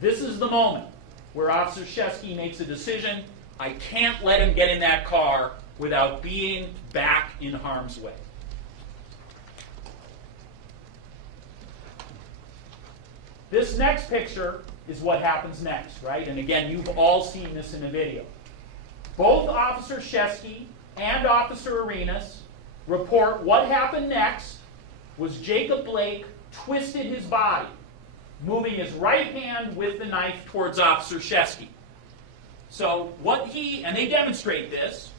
This is the moment where Officer Shesky makes a decision, I can't let him get in that car without being back in harm's way. This next picture is what happens next, right? And again, you've all seen this in the video. Both Officer Shesky and Officer Arenas report what happened next was Jacob Blake twisted his body, moving his right hand with the knife towards Officer Shesky. So and they demonstrate this,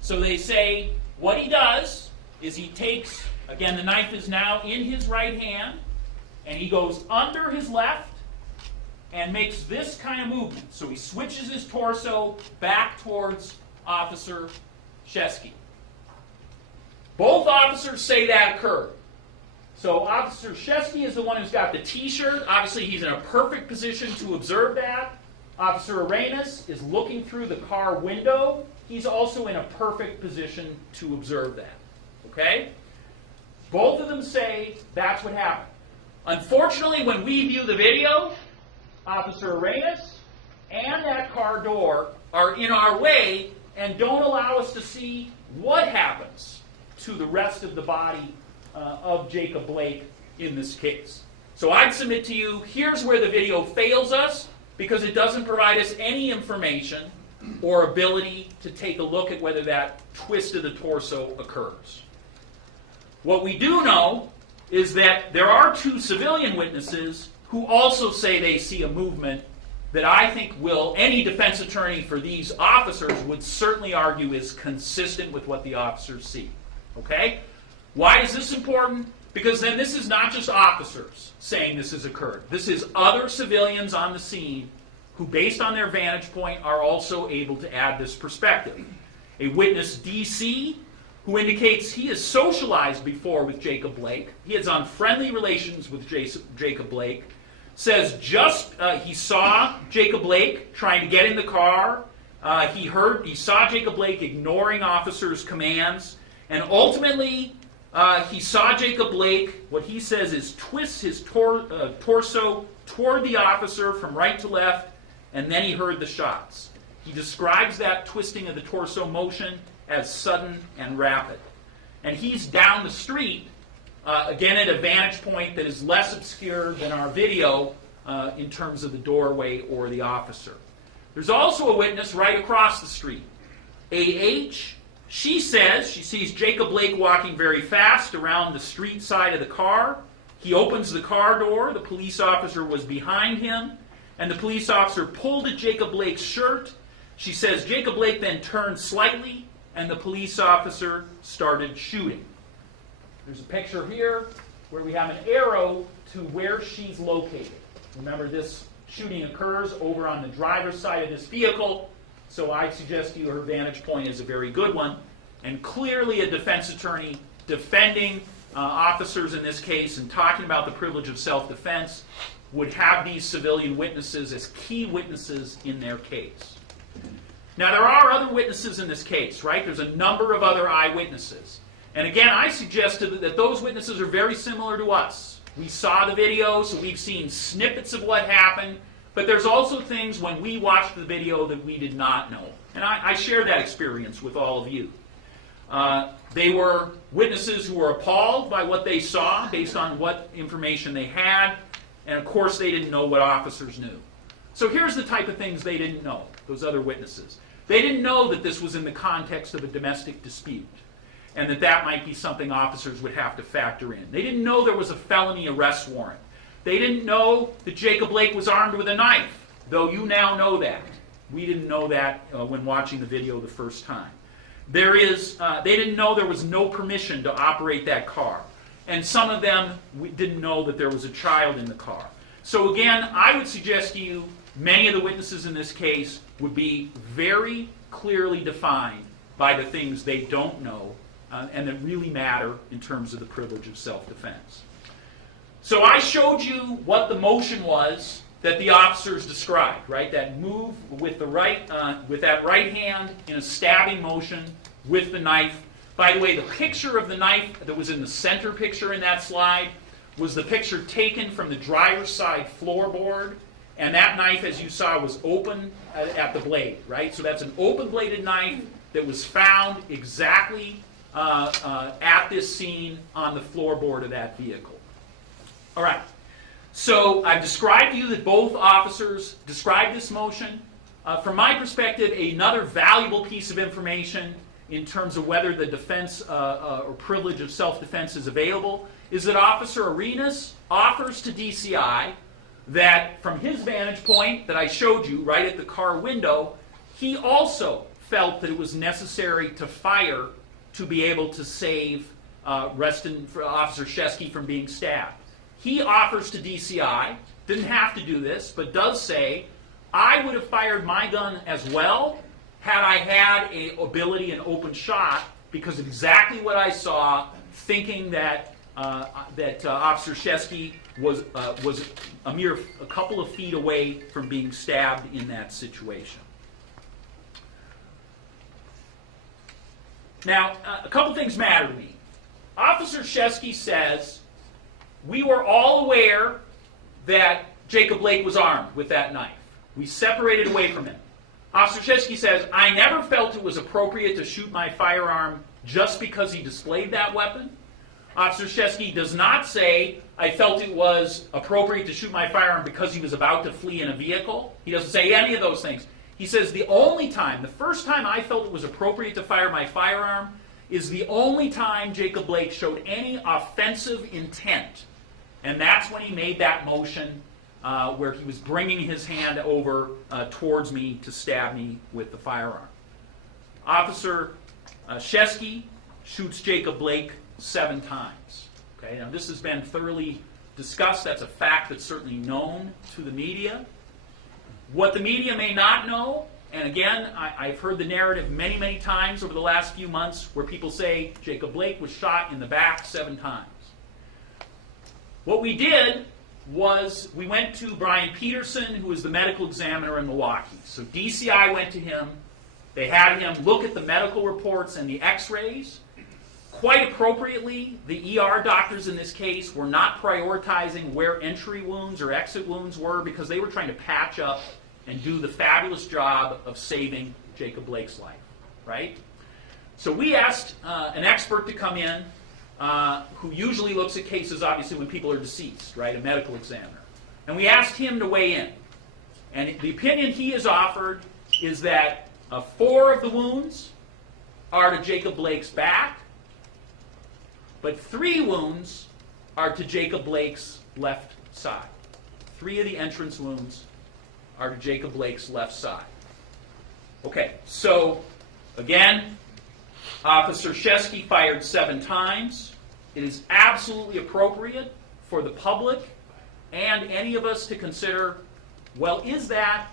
so they say what he does is he takes, again the knife is now in his right hand, and he goes under his left and makes this kind of movement. So he switches his torso back towards Officer Shesky. Both officers say that occurred. So Officer Shesky is the one who's got the T-shirt. Obviously, he's in a perfect position to observe that. Officer Arenas is looking through the car window. He's also in a perfect position to observe that. Okay? Both of them say that's what happened. Unfortunately, when we view the video, Officer Arenas and that car door are in our way and don't allow us to see what happens to the rest of the body of Jacob Blake in this case. So I'd submit to you, here's where the video fails us, because it doesn't provide us any information or ability to take a look at whether that twist of the torso occurs. What we do know is that there are two civilian witnesses who also say they see a movement that I think any defense attorney for these officers would certainly argue is consistent with what the officers see. Okay? Why is this important? Because then this is not just officers saying this has occurred. This is other civilians on the scene who, based on their vantage point, are also able to add this perspective. A witness, DC, who indicates he has socialized before with Jacob Blake. He has unfriendly relations with Jacob Blake. Says he saw Jacob Blake trying to get in the car. He saw Jacob Blake ignoring officers' commands. And ultimately, he saw Jacob Blake, what he says is twist his torso toward the officer from right to left, and then he heard the shots. He describes that twisting of the torso motion as sudden and rapid. And he's down the street, again at a vantage point that is less obscure than our video in terms of the doorway or the officer. There's also a witness right across the street. A.H., she says she sees Jacob Blake walking very fast around the street side of the car. He opens the car door. The police officer was behind him, and the police officer pulled at Jacob Blake's shirt. She says Jacob Blake then turned slightly, and the police officer started shooting. There's a picture here where we have an arrow to where she's located. Remember, this shooting occurs over on the driver's side of this vehicle, so I suggest to you her vantage point is a very good one. And clearly a defense attorney defending officers in this case and talking about the privilege of self-defense would have these civilian witnesses as key witnesses in their case. Now, there are other witnesses in this case, right? There's a number of other eyewitnesses. And again, I suggested that those witnesses are very similar to us. We saw the video, so we've seen snippets of what happened, but there's also things when we watched the video that we did not know. And I share that experience with all of you. They were witnesses who were appalled by what they saw based on what information they had, and of course they didn't know what officers knew. So here's the type of things they didn't know, those other witnesses. They didn't know that this was in the context of a domestic dispute, and that might be something officers would have to factor in. They didn't know there was a felony arrest warrant. They didn't know that Jacob Blake was armed with a knife, though you now know that. We didn't know that when watching the video the first time. They didn't know there was no permission to operate that car. And some of them didn't know that there was a child in the car. So again, I would suggest to you, many of the witnesses in this case would be very clearly defined by the things they don't know and that really matter in terms of the privilege of self-defense. So I showed you what the motion was that the officers described, right? That move with the with that right hand in a stabbing motion with the knife. By the way, the picture of the knife that was in the center picture in that slide was the picture taken from the driver's side floorboard, and that knife, as you saw, was open at the blade, right? So that's an open-bladed knife that was found exactly at this scene on the floorboard of that vehicle. All right. So I've described to you that both officers described this motion. From my perspective, another valuable piece of information in terms of whether the defense or privilege of self-defense is available is that Officer Arenas offers to DCI that from his vantage point that I showed you right at the car window, he also felt that it was necessary to fire to be able to save Officer Shesky from being stabbed. He offers to DCI, didn't have to do this, but does say, I would have fired my gun as well had I had an ability, an open shot, because of exactly what I saw, thinking that Officer Shesky was a couple of feet away from being stabbed in that situation. Now, a couple things matter to me. Officer Shesky says, we were all aware that Jacob Blake was armed with that knife. We separated away from him. Officer Shesky says, I never felt it was appropriate to shoot my firearm just because he displayed that weapon. Officer Shesky does not say, I felt it was appropriate to shoot my firearm because he was about to flee in a vehicle. He doesn't say any of those things. He says the first time I felt it was appropriate to fire my firearm is the only time Jacob Blake showed any offensive intent. And that's when he made that motion where he was bringing his hand over towards me to stab me with the firearm. Officer Shesky shoots Jacob Blake 7 times. Okay, now this has been thoroughly discussed. That's a fact that's certainly known to the media. What the media may not know, and again, I've heard the narrative many, many times over the last few months where people say Jacob Blake was shot in the back 7 times. What we did was we went to Brian Peterson, who was the medical examiner in Milwaukee. So DCI went to him. They had him look at the medical reports and the x-rays. Quite appropriately, the ER doctors in this case were not prioritizing where entry wounds or exit wounds were because they were trying to patch up and do the fabulous job of saving Jacob Blake's life, right? So we asked an expert to come in who usually looks at cases, obviously, when people are deceased, right, a medical examiner. And we asked him to weigh in. And the opinion he has offered is that 4 of the wounds are to Jacob Blake's back, but 3 wounds are to Jacob Blake's left side. 3 of the entrance wounds are to Jacob Blake's left side. Okay, so again, Officer Shesky fired 7 times. It is absolutely appropriate for the public and any of us to consider, well, is that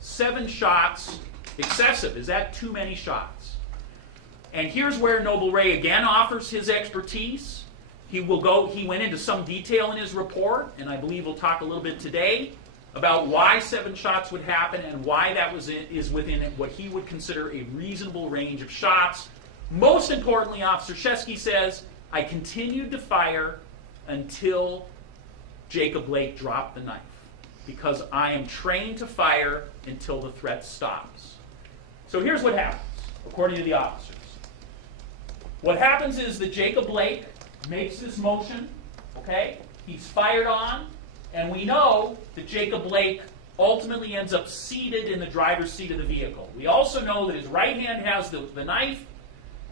7 shots excessive? Is that too many shots? And here's where Noble Ray again offers his expertise. He went into some detail in his report, and I believe we'll talk a little bit today about why 7 shots would happen and why that is within what he would consider a reasonable range of shots. Most importantly, Officer Shesky says, I continued to fire until Jacob Blake dropped the knife, because I am trained to fire until the threat stops. So here's what happens, according to the officers. What happens is that Jacob Blake makes this motion, okay? He's fired on, and we know that Jacob Blake ultimately ends up seated in the driver's seat of the vehicle. We also know that his right hand has the knife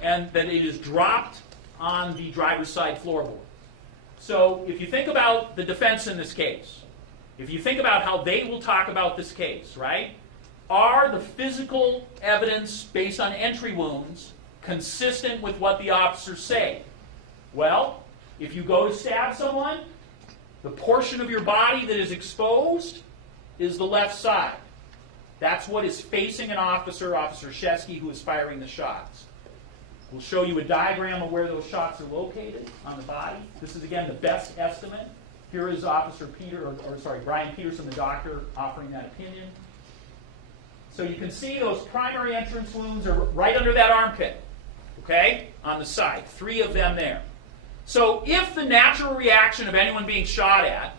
and that it is dropped on the driver's side floorboard. So if you think about the defense in this case, if you think about how they will talk about this case, right? Are the physical evidence based on entry wounds consistent with what the officers say? Well, if you go to stab someone, the portion of your body that is exposed is the left side. That's what is facing an officer, Officer Shesky, who is firing the shots. We'll show you a diagram of where those shots are located on the body. This is, again, the best estimate. Here is Brian Peterson, the doctor, offering that opinion. So you can see those primary entrance wounds are right under that armpit, okay, on the side. 3 of them there. So if the natural reaction of anyone being shot at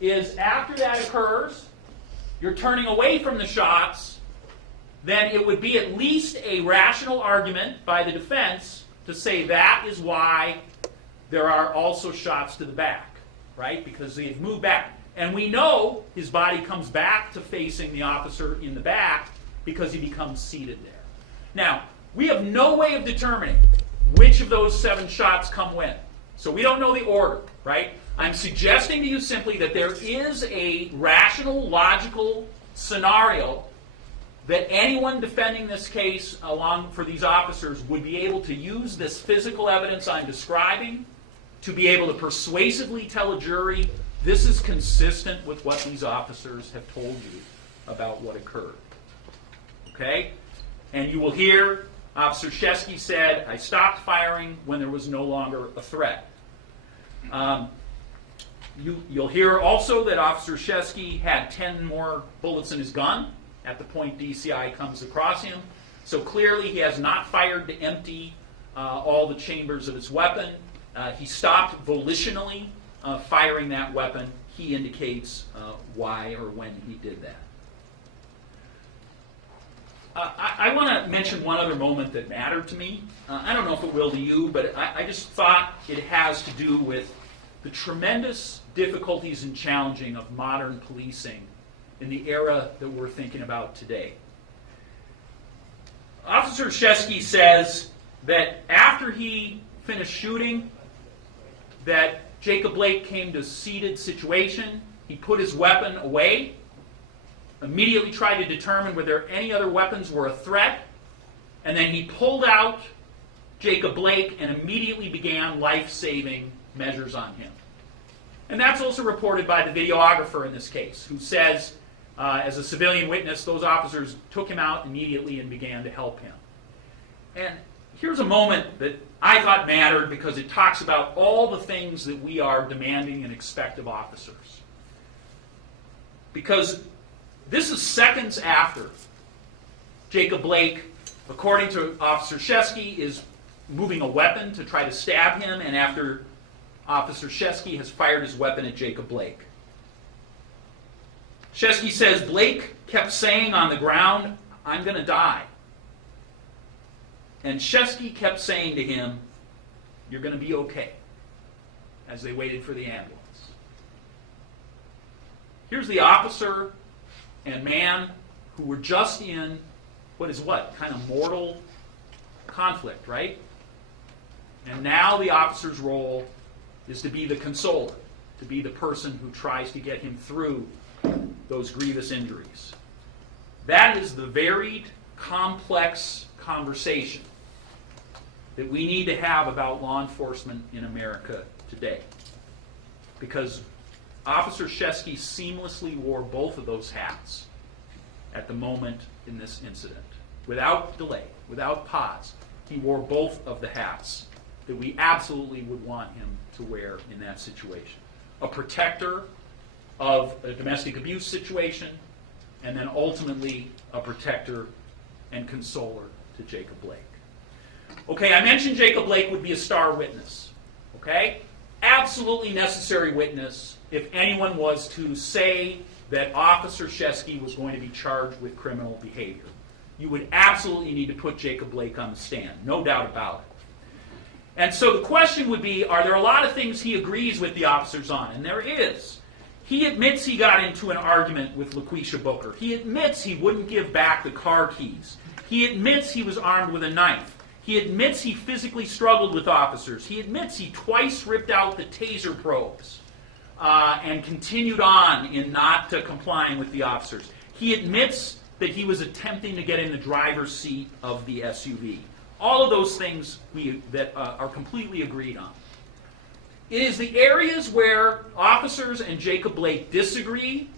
is after that occurs, you're turning away from the shots, then it would be at least a rational argument by the defense to say that is why there are also shots to the back, right? Because they've moved back. And we know his body comes back to facing the officer in the back because he becomes seated there. Now, we have no way of determining which of those 7 shots come when. So we don't know the order, right? I'm suggesting to you simply that there is a rational, logical scenario that anyone defending this case for these officers would be able to use this physical evidence I'm describing to be able to persuasively tell a jury this is consistent with what these officers have told you about what occurred. Okay? And you will hear Officer Shesky said, I stopped firing when there was no longer a threat. You'll hear also that Officer Shesky had 10 more bullets in his gun at the point DCI comes across him. So clearly he has not fired to empty all the chambers of his weapon. He stopped volitionally firing that weapon. He indicates why or when he did that. I want to mention one other moment that mattered to me. I don't know if it will to you, but I just thought it has to do with the tremendous difficulties and challenging of modern policing in the era that we're thinking about today. Officer Shesky says that after he finished shooting, that Jacob Blake came to a seated situation. He put his weapon away, immediately tried to determine whether any other weapons were a threat, and then he pulled out Jacob Blake and immediately began life-saving measures on him. And that's also reported by the videographer in this case, who says, as a civilian witness, those officers took him out immediately and began to help him. And here's a moment that I thought mattered because it talks about all the things that we are demanding and expect of officers. Because this is seconds after Jacob Blake, according to Officer Shesky, is moving a weapon to try to stab him, and after Officer Shesky has fired his weapon at Jacob Blake. Shesky says Blake kept saying on the ground, I'm going to die. And Shesky kept saying to him, you're going to be okay, as they waited for the ambulance. Here's the officer and man who were just in kind of mortal conflict, right? And now the officer's role is to be the consoler, to be the person who tries to get him through those grievous injuries. That is the varied, complex conversation that we need to have about law enforcement in America today. Because Officer Shesky seamlessly wore both of those hats at the moment in this incident. Without delay, without pause, he wore both of the hats that we absolutely would want him to wear in that situation. A protector of a domestic abuse situation, and then ultimately a protector and consoler to Jacob Blake. Okay, I mentioned Jacob Blake would be a star witness. Okay? Absolutely necessary witness if anyone was to say that Officer Shesky was going to be charged with criminal behavior. You would absolutely need to put Jacob Blake on the stand, no doubt about it. And so the question would be, are there a lot of things he agrees with the officers on? And there is. He admits he got into an argument with LaQuisha Booker. He admits he wouldn't give back the car keys. He admits he was armed with a knife. He admits he physically struggled with officers. He admits he twice ripped out the taser probes and continued on in not complying with the officers. He admits that he was attempting to get in the driver's seat of the SUV. All of those things that are completely agreed on. It is the areas where officers and Jacob Blake disagree,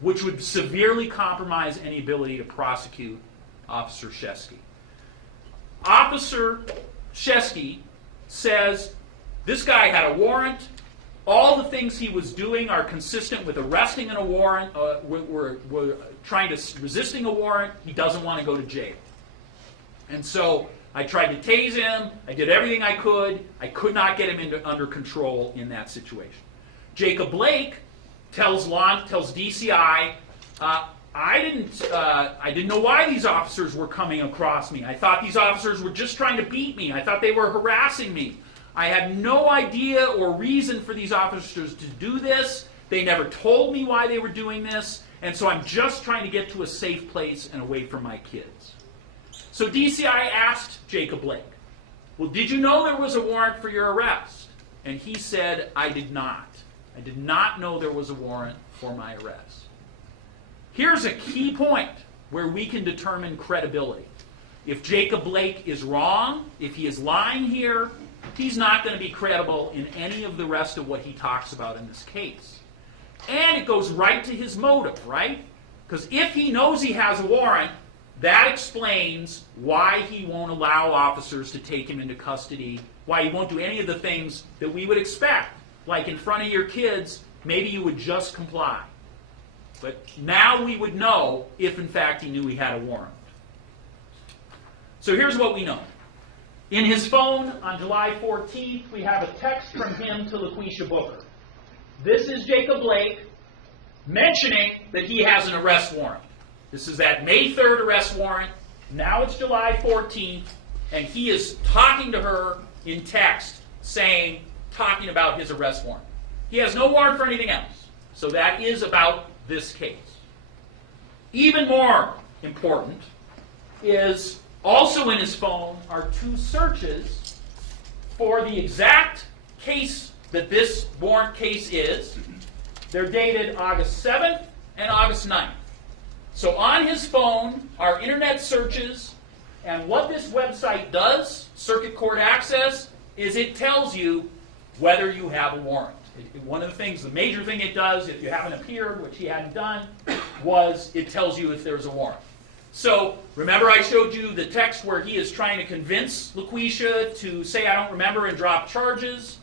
which would severely compromise any ability to prosecute Officer Shesky. Officer Shesky says this guy had a warrant. All the things he was doing are consistent with arresting in a warrant. We're trying to resisting a warrant. He doesn't want to go to jail. And so I tried to tase him. I did everything I could. I could not get him under control in that situation. Jacob Blake tells DCI, I didn't know why these officers were coming across me. I thought these officers were just trying to beat me. I thought they were harassing me. I had no idea or reason for these officers to do this. They never told me why they were doing this. And so I'm just trying to get to a safe place and away from my kids. So DCI asked Jacob Blake, well, did you know there was a warrant for your arrest? And he said, I did not. I did not know there was a warrant for my arrest. Here's a key point where we can determine credibility. If Jacob Blake is wrong, if he is lying here, he's not going to be credible in any of the rest of what he talks about in this case. And it goes right to his motive, right? Because if he knows he has a warrant, that explains why he won't allow officers to take him into custody, why he won't do any of the things that we would expect. Like in front of your kids, maybe you would just comply. But now we would know if, in fact, he knew he had a warrant. So here's what we know. In his phone on July 14th, we have a text from him to LaQuisha Booker. This is Jacob Blake mentioning that he has an arrest warrant. This is that May 3rd arrest warrant. Now it's July 14th, and he is talking to her in text, talking about his arrest warrant. He has no warrant for anything else. So that is about this case. Even more important is also in his phone are two searches for the exact case that this warrant case is. They're dated August 7th and August 9th. So on his phone are internet searches, and what this website does, Circuit Court Access, is it tells you whether you have a warrant. One of the things, the major thing it does, if you haven't appeared, which he hadn't done, was it tells you if there's a warrant. So remember I showed you the text where he is trying to convince LaQuisha to say I don't remember and drop charges.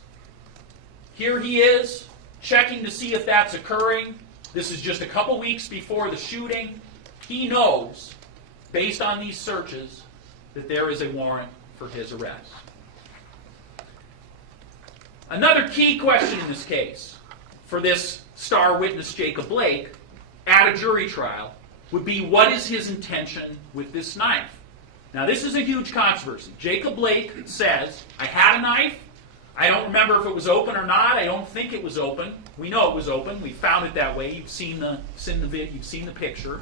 Here he is, checking to see if that's occurring. This is just a couple weeks before the shooting. He knows, based on these searches, that there is a warrant for his arrest. Another key question in this case, for this star witness Jacob Blake, at a jury trial, would be what is his intention with this knife? Now this is a huge controversy. Jacob Blake says, I had a knife. I don't remember if it was open or not. I don't think it was open. We know it was open. We found it that way. You've seen the picture.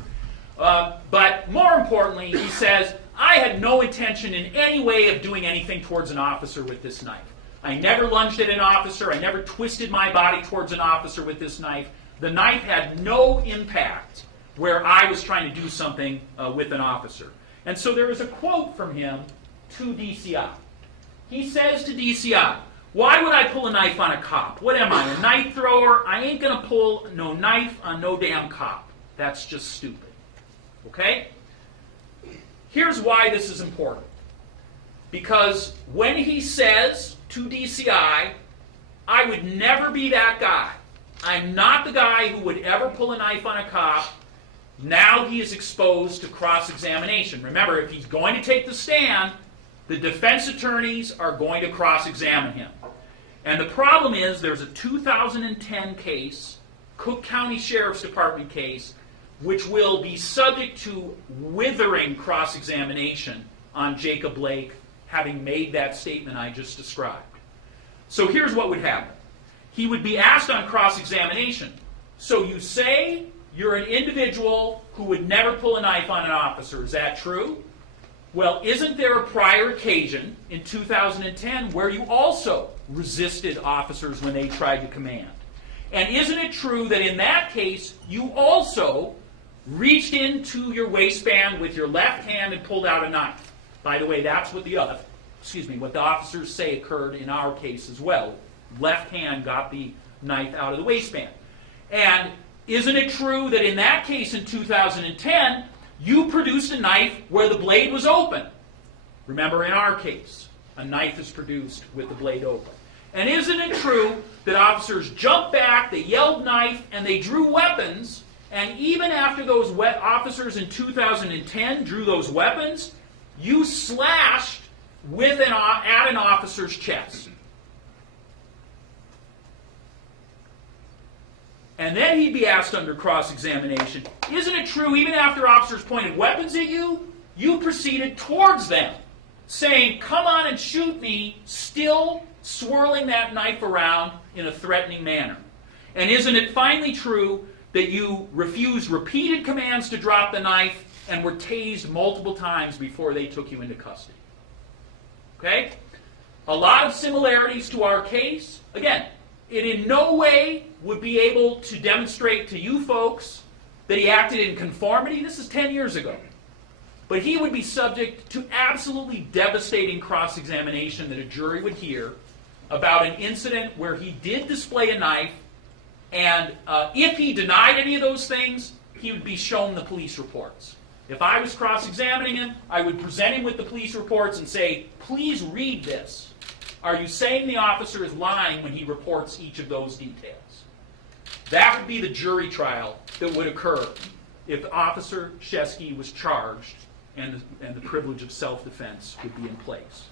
But more importantly, he says, I had no intention in any way of doing anything towards an officer with this knife. I never lunged at an officer. I never twisted my body towards an officer with this knife. The knife had no impact where I was trying to do something with an officer. And so there is a quote from him to DCI. He says to DCI, why would I pull a knife on a cop? What am I, a knife thrower? I ain't going to pull no knife on no damn cop. That's just stupid. Okay? Here's why this is important. Because when he says to DCI, I would never be that guy. I'm not the guy who would ever pull a knife on a cop. Now he is exposed to cross-examination. Remember, if he's going to take the stand, the defense attorneys are going to cross-examine him. And the problem is there's a 2010 case, Cook County Sheriff's Department case, which will be subject to withering cross-examination on Jacob Blake having made that statement I just described. So here's what would happen. He would be asked on cross-examination, so you say you're an individual who would never pull a knife on an officer. Is that true? Well, isn't there a prior occasion in 2010 where you also resisted officers when they tried to command? And isn't it true that in that case you also reached into your waistband with your left hand and pulled out a knife? By the way, that's what the officers say occurred in our case as well. Left hand got the knife out of the waistband. And isn't it true that in that case in 2010, you produced a knife where the blade was open? Remember, in our case, a knife is produced with the blade open. And isn't it true that officers jumped back, they yelled knife, and they drew weapons, and even after those officers in 2010 drew those weapons, you slashed at an officer's chest? And then he'd be asked under cross-examination, isn't it true, even after officers pointed weapons at you, you proceeded towards them, saying, come on and shoot me, still swirling that knife around in a threatening manner? And isn't it finally true that you refused repeated commands to drop the knife and were tased multiple times before they took you into custody? Okay? A lot of similarities to our case. Again, it in no way would be able to demonstrate to you folks that he acted in conformity. This is 10 years ago. But he would be subject to absolutely devastating cross-examination that a jury would hear about an incident where he did display a knife, and if he denied any of those things, he would be shown the police reports. If I was cross-examining him, I would present him with the police reports and say, please read this. Are you saying the officer is lying when he reports each of those details? That would be the jury trial that would occur if Officer Shesky was charged and the privilege of self-defense would be in place.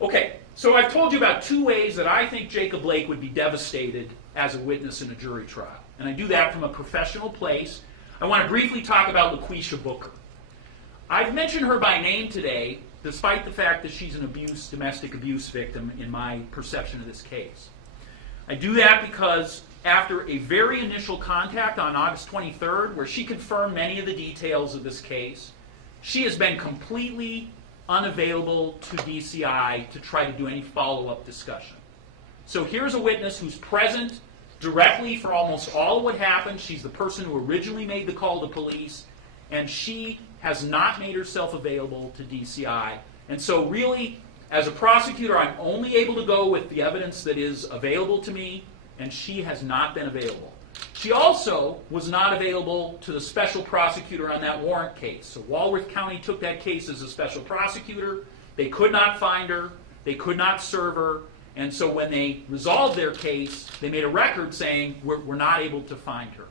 Okay, so I've told you about two ways that I think Jacob Blake would be devastated as a witness in a jury trial. And I do that from a professional place. I want to briefly talk about LaQuisha Booker. I've mentioned her by name today, despite the fact that she's an domestic abuse victim in my perception of this case. I do that because after a very initial contact on August 23rd, where she confirmed many of the details of this case, she has been completely unavailable to DCI to try to do any follow-up discussion. So here's a witness who's present directly for almost all of what happened. She's the person who originally made the call to police, and she has not made herself available to DCI. And so really, as a prosecutor, I'm only able to go with the evidence that is available to me, and she has not been available. She also was not available to the special prosecutor on that warrant case. So Walworth County took that case as a special prosecutor. They could not find her. They could not serve her. And so when they resolved their case, they made a record saying, we're not able to find her.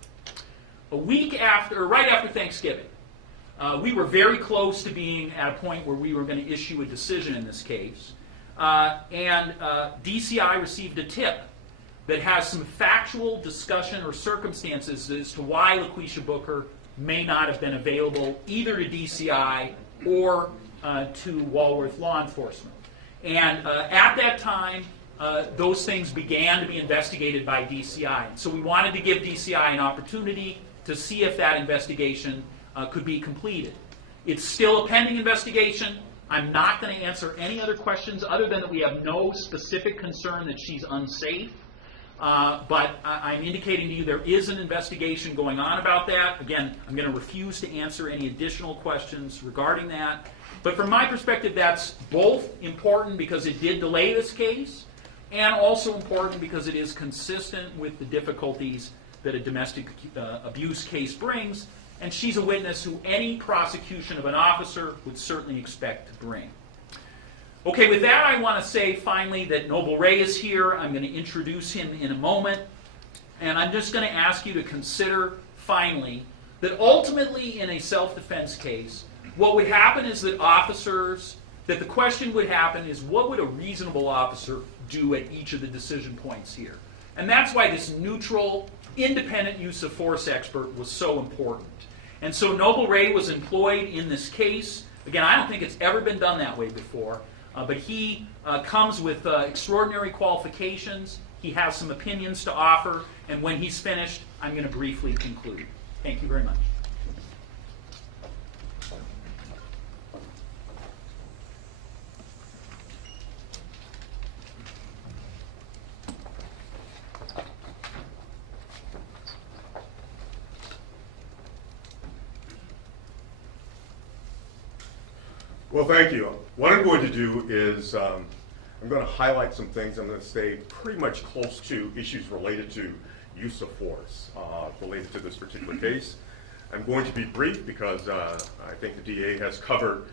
A week after, or right after Thanksgiving, we were very close to being at a point where we were going to issue a decision in this case. And DCI received a tip that has some factual discussion or circumstances as to why LaQuisha Booker may not have been available either to DCI or to Walworth law enforcement. And at that time, those things began to be investigated by DCI. So we wanted to give DCI an opportunity to see if that investigation could be completed. It's still a pending investigation. I'm not going to answer any other questions other than that we have no specific concern that she's unsafe. But I'm indicating to you there is an investigation going on about that. Again, I'm going to refuse to answer any additional questions regarding that. But from my perspective, that's both important because it did delay this case, and also important because it is consistent with the difficulties that a domestic abuse case brings, and she's a witness who any prosecution of an officer would certainly expect to bring. Okay, with that, I want to say finally that Noble Ray is here. I'm going to introduce him in a moment. And I'm just going to ask you to consider finally that ultimately in a self-defense case, what would happen is that the question would happen is what would a reasonable officer do at each of the decision points here? And that's why this neutral, independent use of force expert was so important. And so Noble Ray was employed in this case. Again, I don't think it's ever been done that way before, but he comes with extraordinary qualifications. He has some opinions to offer, and when he's finished, I'm going to briefly conclude. Thank you very much. Well, thank you. What I'm going to do is I'm going to highlight some things. I'm going to stay pretty much close to issues related to use of force related to this particular case. I'm going to be brief because I think the DA has covered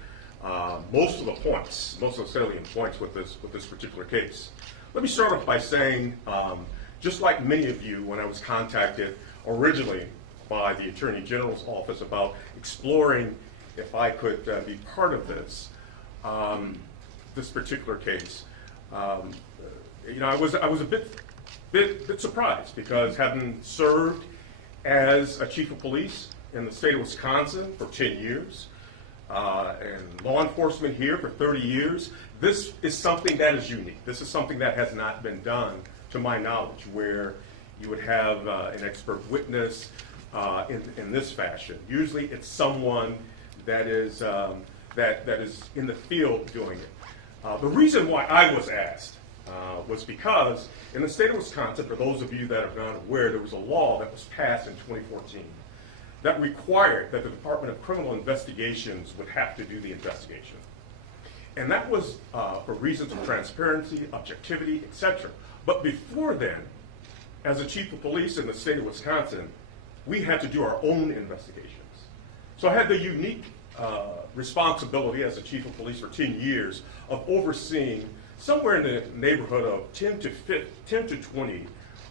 most of the points, most of the salient points with this particular case. Let me start off by saying, just like many of you, when I was contacted originally by the Attorney General's office about exploring if I could be part of this particular case, I was a bit surprised because having served as a chief of police in the state of Wisconsin for 10 years and law enforcement here for 30 years, this is something that is unique. This is something that has not been done, to my knowledge, where you would have an expert witness in this fashion. Usually, it's someone that is in the field doing it. The reason why I was asked was because in the state of Wisconsin, for those of you that are not aware, there was a law that was passed in 2014 that required that the Department of Criminal Investigations would have to do the investigation. And that was for reasons of transparency, objectivity, etc. But before then, as a chief of police in the state of Wisconsin, we had to do our own investigations. So I had the unique responsibility as a chief of police for 10 years of overseeing somewhere in the neighborhood of 10 to 20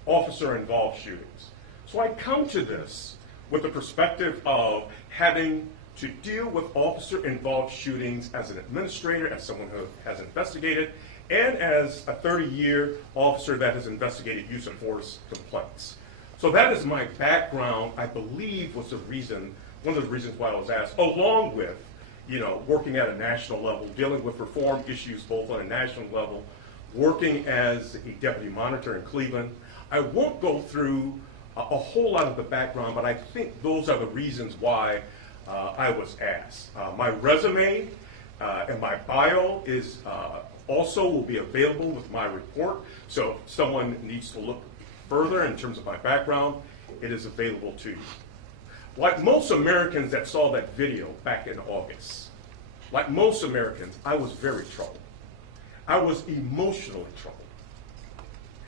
officer-involved shootings. So I come to this with the perspective of having to deal with officer-involved shootings as an administrator, as someone who has investigated, and as a 30-year officer that has investigated use of force complaints. So that is my background, I believe, was one of the reasons why I was asked, along with, working at a national level, dealing with reform issues both on a national level, working as a deputy monitor in Cleveland. I won't go through a whole lot of the background, but I think those are the reasons why I was asked. My resume and my bio is also will be available with my report, so if someone needs to look further in terms of my background, it is available to you. Like most Americans that saw that video back in August, like most Americans, I was very troubled. I was emotionally troubled.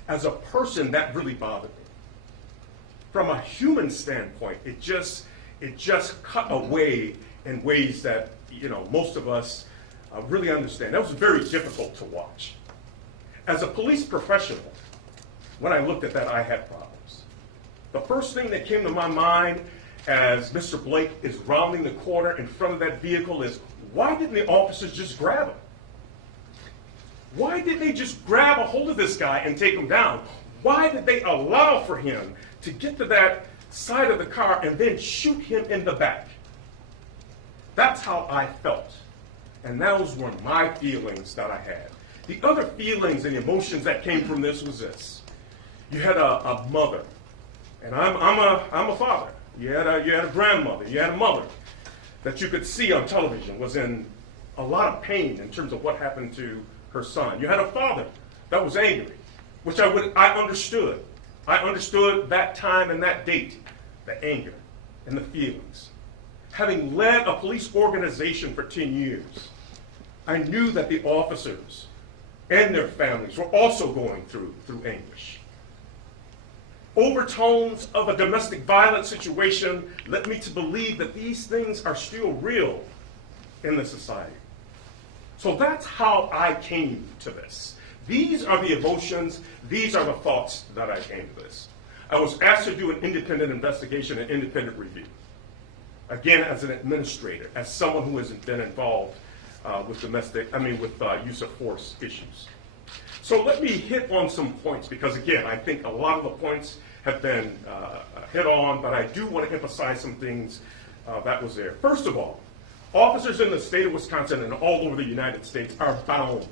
As a person, that really bothered me. From a human standpoint, it just cut away in ways that most of us really understand. That was very difficult to watch. As a police professional, when I looked at that, I had problems. The first thing that came to my mind as Mr. Blake is rounding the corner in front of that vehicle is, why didn't the officers just grab him? Why did they just grab a hold of this guy and take him down? Why did they allow for him to get to that side of the car and then shoot him in the back? That's how I felt. And those were my feelings that I had. The other feelings and emotions that came from this was this. You had a mother, and I'm a father. You had a grandmother, you had a mother that you could see on television was in a lot of pain in terms of what happened to her son. You had a father that was angry, which I understood. I understood that time and that date, the anger and the feelings. Having led a police organization for 10 years, I knew that the officers and their families were also going through anguish. Overtones of a domestic violence situation led me to believe that these things are still real in the society. So that's how I came to this. These are the emotions, these are the thoughts that I came to this. I was asked to do an independent investigation and independent review. Again, as an administrator, as someone who hasn't been involved with use of force issues. So let me hit on some points, because again, I think a lot of the points have been hit on, but I do want to emphasize some things that was there. First of all, officers in the state of Wisconsin and all over the United States are bound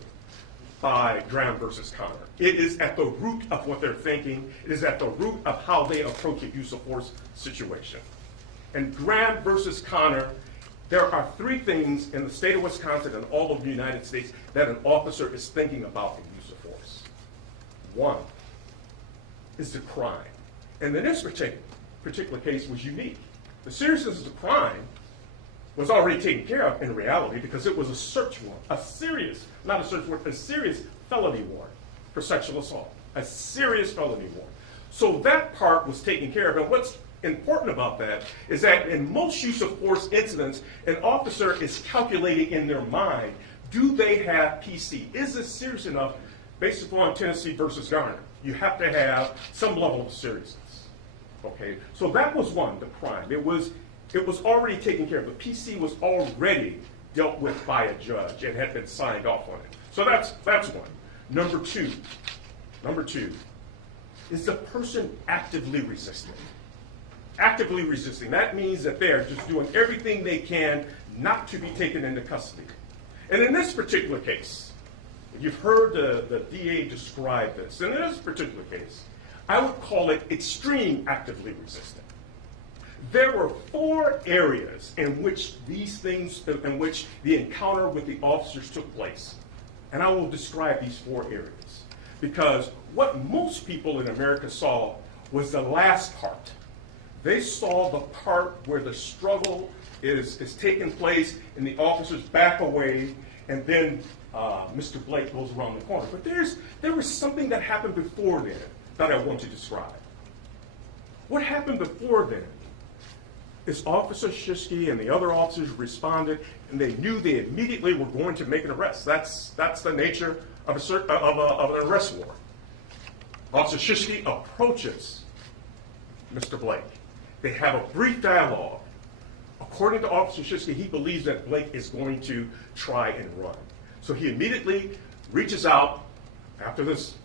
by Graham versus Connor. It is at the root of what they're thinking. It is at the root of how they approach a use of force situation. And Graham versus Connor, there are three things in the state of Wisconsin and all of the United States that an officer is thinking about in use of force. One is the crime. And in this particular case was unique. The seriousness of the crime was already taken care of in reality because it was a search warrant, a serious felony warrant for sexual assault, a serious felony warrant. So that part was taken care of. And what's important about that is that in most use of force incidents, an officer is calculating in their mind, do they have PC? Is this serious enough based upon Tennessee versus Garner? You have to have some level of seriousness. Okay, so that was one, the crime. It was already taken care of. The PC was already dealt with by a judge and had been signed off on it. So that's one. Number two is the person actively resisting. Actively resisting. That means that they're just doing everything they can not to be taken into custody. And in this particular case, you've heard the DA describe this. And in this particular case, I would call it extreme actively resisting. There were 4 areas in which in which the encounter with the officers took place. And I will describe these 4 areas. Because what most people in America saw was the last part. They saw the part where the struggle is taking place and the officers back away, and then Mr. Blake goes around the corner. But there was something that happened before then that I want to describe. What happened before then is Officer Shishki and the other officers responded, and they knew they immediately were going to make an arrest. That's the nature of an arrest warrant. Officer Shishki approaches Mr. Blake. They have a brief dialogue. According to Officer Shishki, he believes that Blake is going to try and run. So he immediately reaches out during this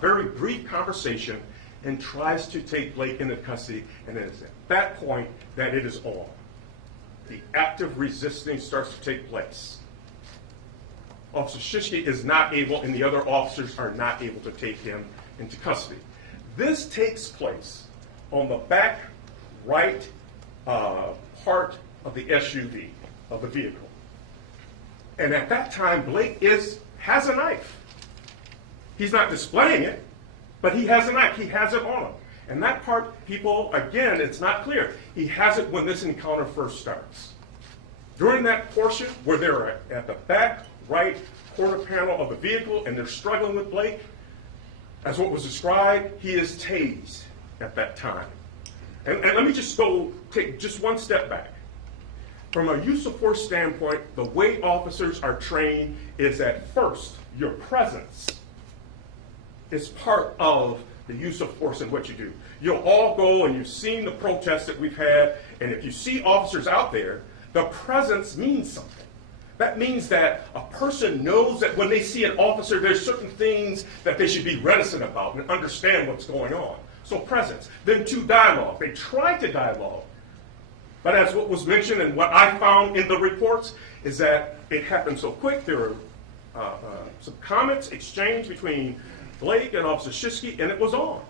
very brief conversation, and tries to take Blake into custody. And it is at that point that it is on. The active resisting starts to take place. Officer Shishki is not able, and the other officers are not able to take him into custody. This takes place on the back right part of the SUV, of the vehicle. And at that time, Blake has a knife. He's not displaying it, but he has a knife. He has it on him. And that part, people, again, it's not clear. He has it when this encounter first starts. During that portion where they're at the back right quarter panel of the vehicle and they're struggling with Blake, as what was described, he is tased at that time. And let me just take just one step back. From a use of force standpoint, the way officers are trained is at first, your presence is part of the use of force in what you do. You'll all go, and you've seen the protests that we've had, and if you see officers out there, the presence means something. That means that a person knows that when they see an officer, there's certain things that they should be reticent about and understand what's going on. So presence. Then 2, dialogue. They tried to dialogue. But as what was mentioned and what I found in the reports is that it happened so quick. There were some comments exchanged between Blake and Officer Shishki, and it was on.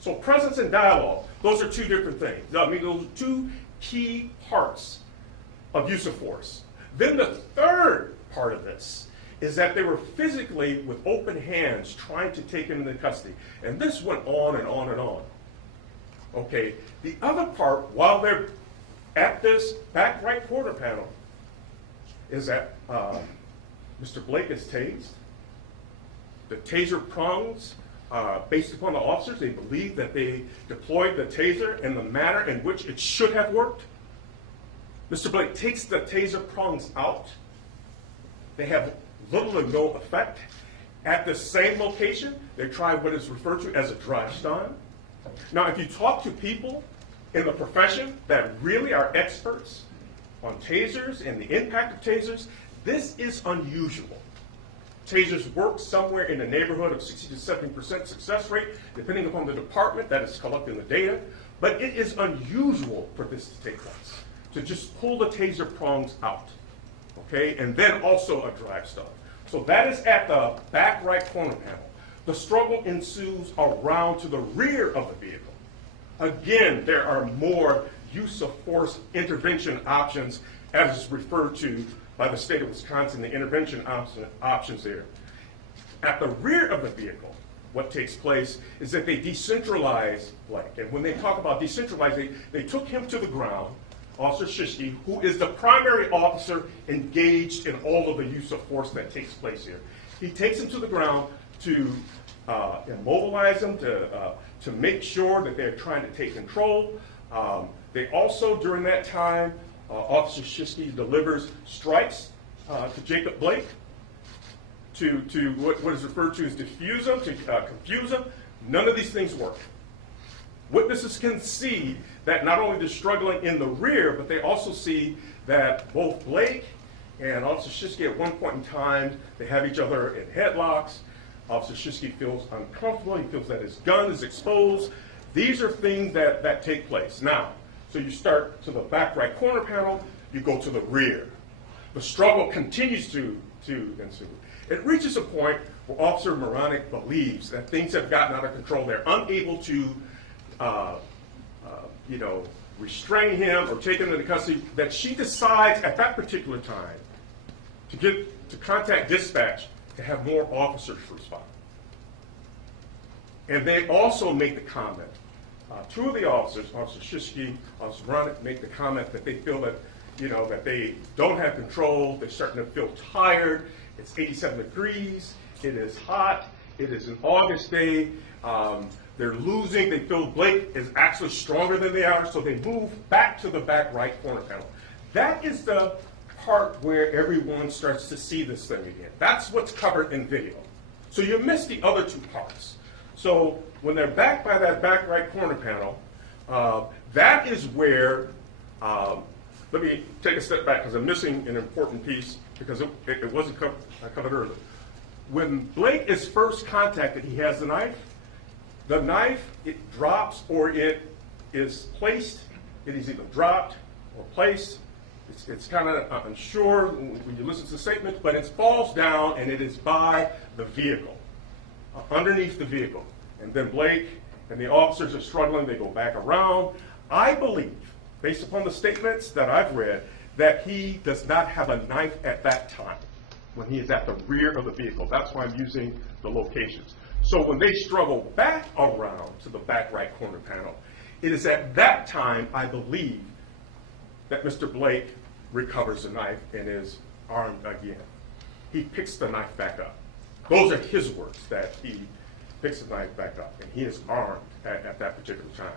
So presence and dialogue, those are 2 different things. I mean, those are 2 key parts of use of force. Then the third part of this is that they were physically, with open hands, trying to take him into custody. And this went on and on and on. Okay, the other part, while they're at this back right quarter panel, is that Mr. Blake is tased. The taser prongs, based upon the officers, they believe that they deployed the taser in the manner in which it should have worked. Mr. Blake takes the taser prongs out, they have little or no effect. At the same location, they try what is referred to as a drive stun. Now, if you talk to people in the profession that really are experts on tasers and the impact of tasers, this is unusual. Tasers work somewhere in the neighborhood of 60 to 70% success rate, depending upon the department that is collecting the data. But it is unusual for this to take place, to just pull the taser prongs out, okay? And then also a drive stun. So that is at the back right corner panel. The struggle ensues around to the rear of the vehicle. Again, there are more use of force intervention options, as is referred to by the state of Wisconsin, the intervention options there. At the rear of the vehicle, what takes place is that they decentralize Blake. And when they talk about decentralizing, they took him to the ground, Officer Shishke, who is the primary officer engaged in all of the use of force that takes place here. He takes him to the ground to immobilize him, to make sure that they're trying to take control. They also, during that time, Officer Shishke delivers strikes to Jacob Blake to what is referred to as diffuse him, to confuse him. None of these things work. Witnesses can see that not only they're struggling in the rear, but they also see that both Blake and Officer Shishke at one point in time, they have each other in headlocks. Officer Shishke feels uncomfortable. He feels that his gun is exposed. These are things that take place. Now, so you start to the back right corner panel, you go to the rear. The struggle continues to ensue. It reaches a point where Officer Moronic believes that things have gotten out of control. They're unable to restrain him or take him into custody, that she decides at that particular time to contact dispatch to have more officers respond. And they also make the comment, two of the officers, Officer Shishke, Officer Moronic, make the comment that they feel that, that they don't have control, they're starting to feel tired, it's 87 degrees, it is hot, it is an August day, they're losing, they feel Blake is actually stronger than they are, so they move back to the back right corner panel. That is the part where everyone starts to see this thing again. That's what's covered in video. So you miss the other two parts. So when they're back by that back right corner panel, that is where, let me take a step back because I'm missing an important piece because it wasn't covered earlier. When Blake is first contacted, he has the knife. The knife, it drops or it is placed. It is either dropped or placed. It's kind of unsure when you listen to the statement, but it falls down and it is by the vehicle, underneath the vehicle. And then Blake and the officers are struggling. They go back around. I believe, based upon the statements that I've read, that he does not have a knife at that time when he is at the rear of the vehicle. That's why I'm using the locations. So when they struggle back around to the back right corner panel, it is at that time, I believe, that Mr. Blake recovers the knife and is armed again. He picks the knife back up. Those are his words, that he picks the knife back up, and he is armed at that particular time.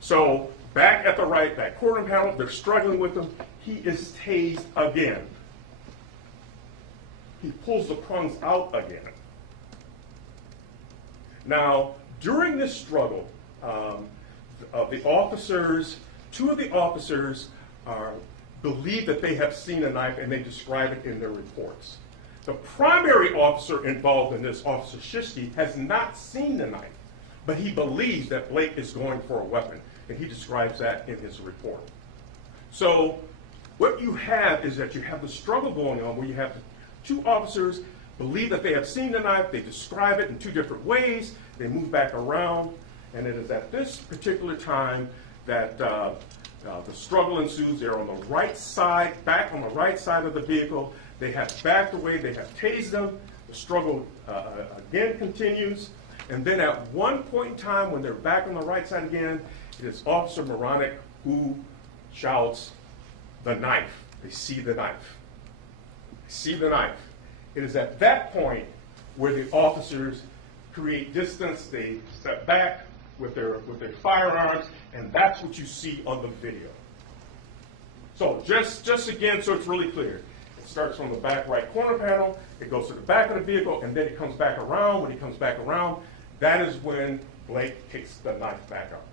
So back at the right, that corner panel, they're struggling with him. He is tased again. He pulls the prongs out again. Now, during this struggle, the officers, two of the officers believe that they have seen a knife and they describe it in their reports. The primary officer involved in this, Officer Shishke, has not seen the knife, but he believes that Blake is going for a weapon, and he describes that in his report. So what you have is that you have the struggle going on where you have two officers believe that they have seen the knife, they describe it in two different ways, they move back around, and it is at this particular time that the struggle ensues. They're on the right side, back on the right side of the vehicle. They have backed away, they have tased them. The struggle again continues. And then at one point in time, when they're back on the right side again, it is Officer Moronic who shouts, "The knife." They see the knife. They see the knife. It is at that point where the officers create distance, they step back with their firearms, and that's what you see on the video. So just again, so it's really clear, It starts from the back right corner panel, it goes to the back of the vehicle, and then it comes back around. When he comes back around, that is when Blake picks the knife back up.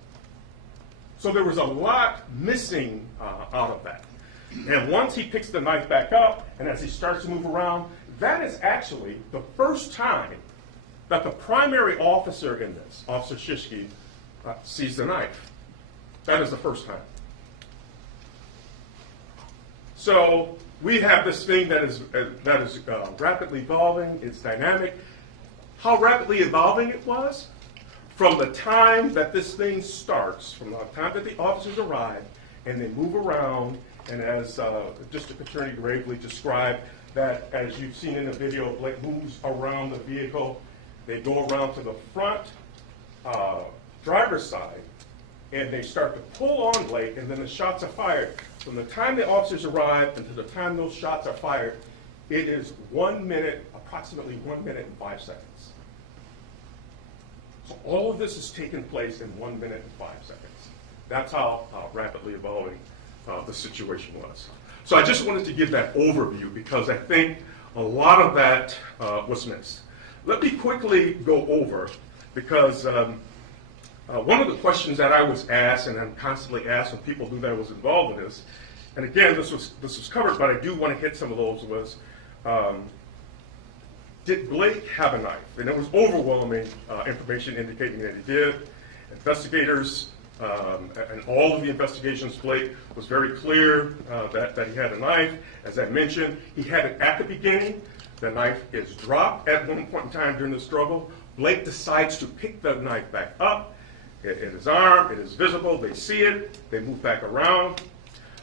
So there was a lot missing out of that. And once he picks the knife back up, and as he starts to move around, that is actually the first time that the primary officer in this, Officer Shishki, sees the knife. That is the first time. So we have this thing that is rapidly evolving. It's dynamic. How rapidly evolving it was? From the time that this thing starts, from the time that the officers arrive and they move around, and as District Attorney Gravely described, that as you've seen in the video, Blake moves around the vehicle. They go around to the front driver's side, and they start to pull on Blake, and then the shots are fired. From the time the officers arrive until the time those shots are fired, it is 1 minute, approximately 1 minute and 5 seconds. So all of this is taking place in 1 minute and 5 seconds. That's how rapidly evolving the situation was. So I just wanted to give that overview because I think a lot of that was missed. Let me quickly go over, because one of the questions that I was asked, and I'm constantly asked when people knew that I was involved in this, and again, this was covered, but I do want to hit some of those, was did Blake have a knife? And there was overwhelming information indicating that he did. Investigators, and all of the investigations, Blake was very clear that he had a knife. As I mentioned, he had it at the beginning. The knife is dropped at one point in time during the struggle. Blake decides to pick the knife back up. It is armed, it is visible, they see it, they move back around.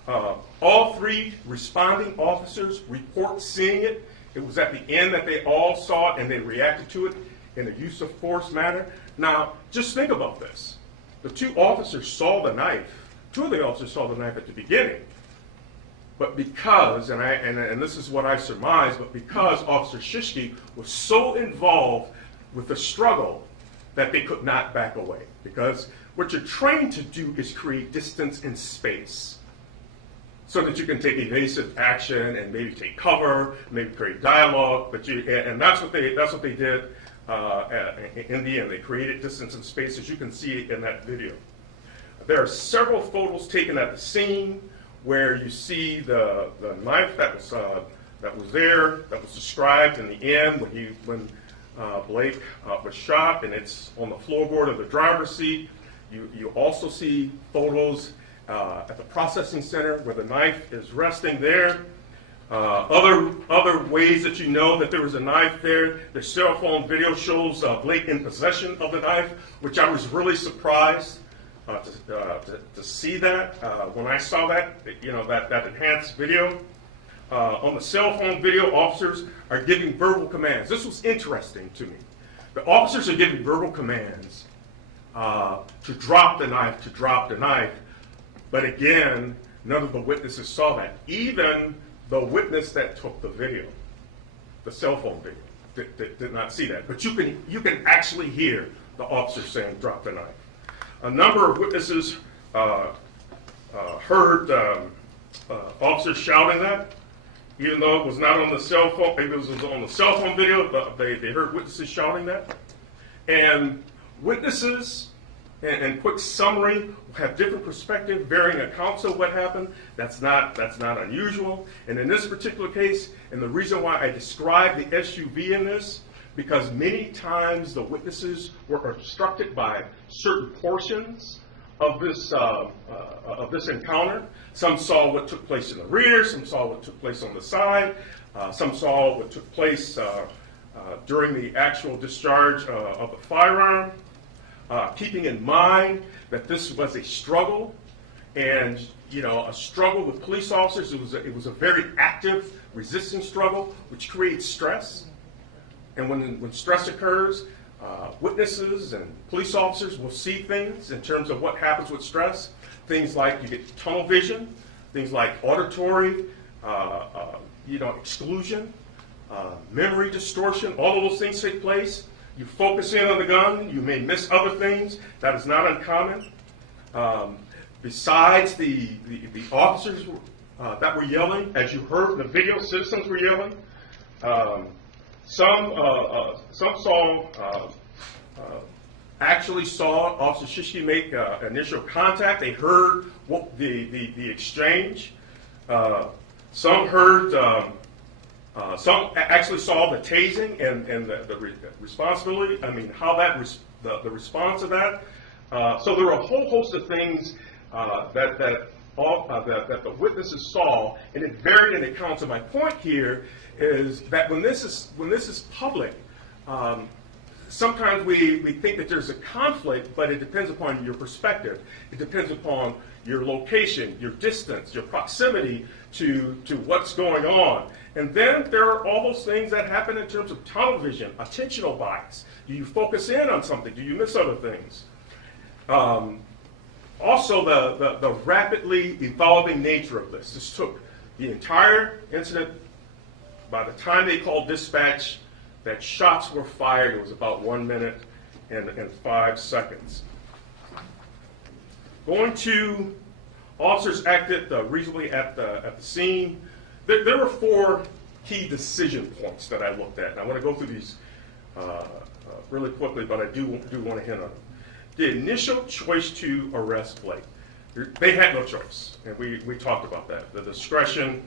All three responding officers report seeing it. It was at the end that they all saw it and they reacted to it in a use of force manner. Now, just think about this. The two officers saw the knife. Two of the officers saw the knife at the beginning. But because, and this is what I surmise, but because Officer Shishki was so involved with the struggle that they could not back away. Because what you're trained to do is create distance in space so that you can take evasive action and maybe take cover, maybe create dialogue. And that's what they did in the end. They created distance in space, as you can see in that video. There are several photos taken at the scene where you see the knife that was there, that was described in the end when Blake was shot, and it's on the floorboard of the driver's seat. You also see photos at the processing center where the knife is resting there. Other ways that you know that there was a knife there, the cell phone video shows Blake in possession of the knife, which I was really surprised to see that. When I saw that, that enhanced video. On the cell phone video, officers are giving verbal commands. This was interesting to me. The officers are giving verbal commands to drop the knife, but again, none of the witnesses saw that. Even the witness that took the video, the cell phone video, did not see that. But you can actually hear the officer saying, "Drop the knife." A number of witnesses heard officers shouting that, even though it was not on the cell phone. Maybe it was on the cell phone video, but they heard witnesses shouting that. And witnesses, and quick summary, have different perspective, varying accounts of what happened. That's not unusual. And in this particular case, and the reason why I described the SUV in this, because many times the witnesses were instructed by certain portions of this encounter. Some saw what took place in the rear, some saw what took place on the side, some saw what took place during the actual discharge of the firearm. Keeping in mind that this was a struggle, and a struggle with police officers. It was a very active, resisting struggle, which creates stress. And when stress occurs, witnesses and police officers will see things in terms of what happens with stress. Things like you get tunnel vision, things like auditory, exclusion, memory distortion. All of those things take place. You focus in on the gun, you may miss other things. That is not uncommon. Besides the officers that were yelling. As you heard in the video, citizens were yelling. Some actually saw Officer Shishki make initial contact. They heard the exchange. Some heard, some actually saw the tasing and the responsibility. I mean, how that the response of that. So there were a whole host of things that the witnesses saw, and it varied in accounts. And my point here is that when this is public, sometimes we think that there's a conflict, but it depends upon your perspective. It depends upon your location, your distance, your proximity to what's going on. And then there are all those things that happen in terms of tunnel vision, attentional bias. Do you focus in on something? Do you miss other things? Also, the rapidly evolving nature of this. This took the entire incident. By the time they called dispatch, that shots were fired. It was about 1 minute and 5 seconds. Going to officers acted reasonably at the scene. There were 4 key decision points that I looked at. And I want to go through these really quickly, but I do want to hit on them. The initial choice to arrest Blake. They had no choice, and we talked about that. The discretion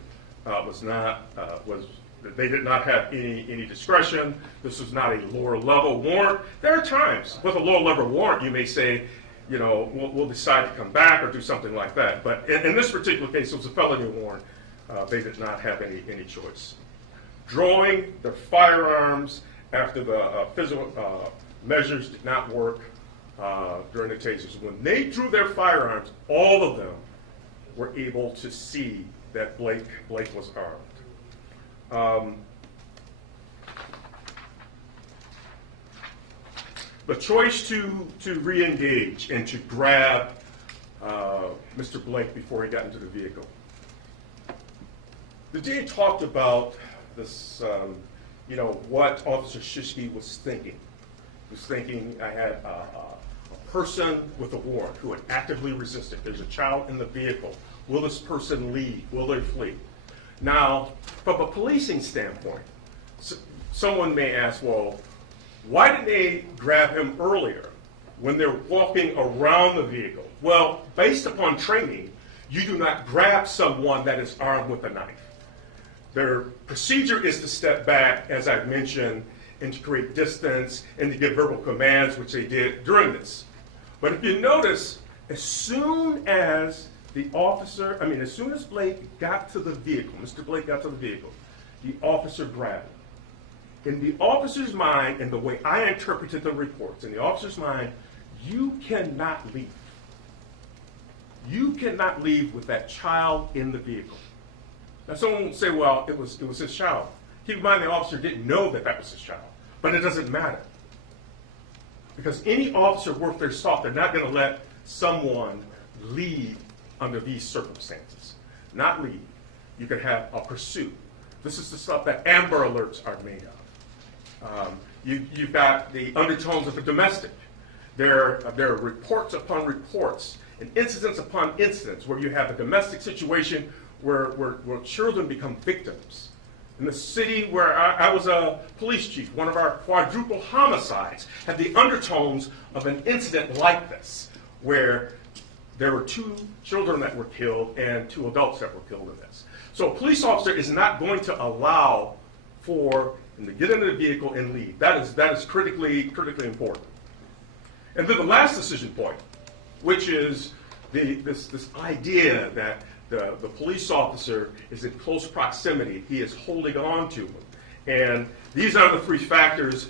they did not have any discretion. This was not a lower level warrant. There are times with a lower level warrant you may say, you know, we'll decide to come back or do something like that. But in this particular case, it was a felony warrant. They did not have any choice. Drawing their firearms after the physical measures did not work during the tasers. When they drew their firearms, all of them were able to see that Blake was armed. The choice to re-engage and to grab Mr. Blake before he got into the vehicle. The DA talked about this, what Officer Shishki was thinking. He was thinking, I had a person with a warrant who had actively resisted. There's a child in the vehicle. Will this person leave? Will they flee? Now, from a policing standpoint, someone may ask, well, why didn't they grab him earlier when they're walking around the vehicle? Well, based upon training, you do not grab someone that is armed with a knife. Their procedure is to step back, as I've mentioned, and to create distance and to give verbal commands, which they did during this. But if you notice, as soon as Blake got to the vehicle, Mr. Blake got to the vehicle, the officer grabbed him. In the officer's mind, and the way I interpreted the reports, in the officer's mind, you cannot leave. You cannot leave with that child in the vehicle. Now someone will say, well, it was his child. Keep in mind the officer didn't know that was his child, but it doesn't matter. Because any officer worth their salt, they're not going to let someone leave under these circumstances. Not leave. You could have a pursuit. This is the stuff that Amber Alerts are made of. You've got the undertones of a domestic. There are reports upon reports and incidents upon incidents where you have a domestic situation where children become victims. In the city where I was a police chief, one of our quadruple homicides had the undertones of an incident like this, where there were 2 children that were killed and 2 adults that were killed in this. So a police officer is not going to allow for them to get into the vehicle and leave. That is critically important. And then the last decision point, which is this idea that the police officer is in close proximity. He is holding on to him. And these are the 3 factors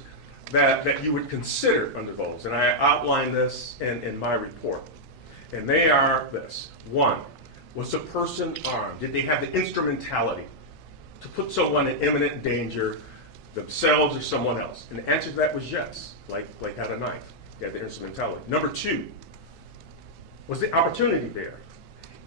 that you would consider under those. And I outlined this in my report. And they are this. 1, was the person armed? Did they have the instrumentality to put someone in imminent danger, themselves or someone else? And the answer to that was yes. Blake had a knife. He had the instrumentality. Number 2, was the opportunity there?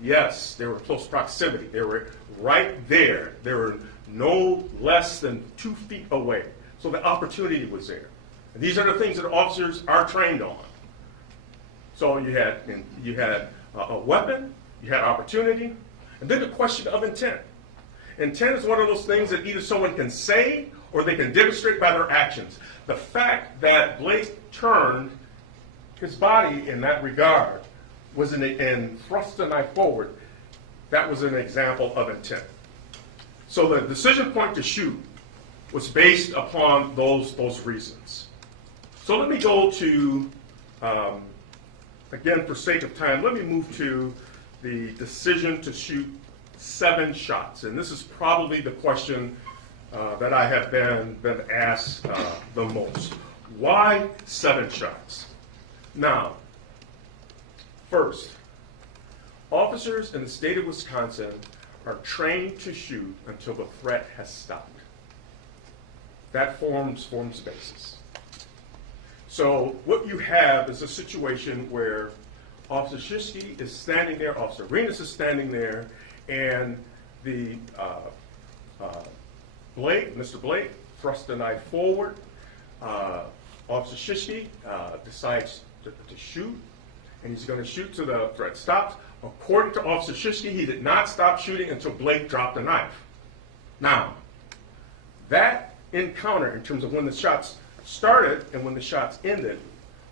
Yes, they were close proximity. They were right there. They were no less than 2 feet away. So the opportunity was there. And these are the things that officers are trained on. So you had a weapon, you had opportunity, And then the question of intent. Intent is one of those things that either someone can say or they can demonstrate by their actions. The fact that Blake turned his body in that regard was and thrust the knife forward, that was an example of intent. So the decision point to shoot was based upon those reasons. So let me go to, again, for sake of time, let me move to the decision to shoot 7 shots. And this is probably the question that I have been asked the most. Why 7 shots? Now, first, officers in the state of Wisconsin are trained to shoot until the threat has stopped. That forms basis. So what you have is a situation where Officer Shishki is standing there, Officer Arenas is standing there, and the Mr. Blake thrusts the knife forward. Officer Shishki decides to shoot, and he's going to shoot till the threat stops. According to Officer Shishki, he did not stop shooting until Blake dropped the knife. Now, that encounter, in terms of when the shots started and when the shots ended,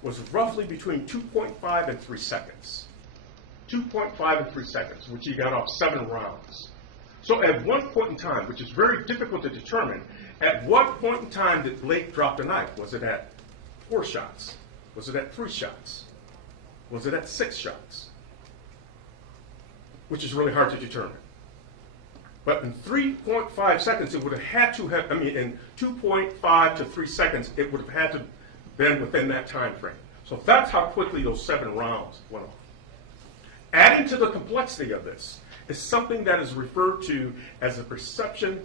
was roughly between 2.5 and 3 seconds. 2.5 and 3 seconds, which he got off 7 rounds. So at one point in time, which is very difficult to determine, at what point in time did Blake drop the knife? Was it at 4 shots? Was it at 3 shots? Was it at 6 shots? Which is really hard to determine. But in 3.5 seconds, it would have had to have, in 2.5 to 3 seconds, it would have had to have been within that time frame. So that's how quickly those 7 rounds went off. Adding to the complexity of this is something that is referred to as a perception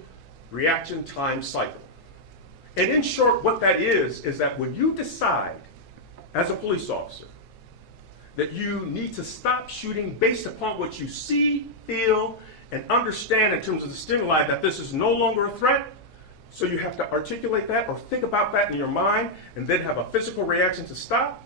reaction time cycle. And in short, what that is that when you decide as a police officer that you need to stop shooting based upon what you see, feel, and understand in terms of the stimuli that this is no longer a threat, so you have to articulate that or think about that in your mind and then have a physical reaction to stop.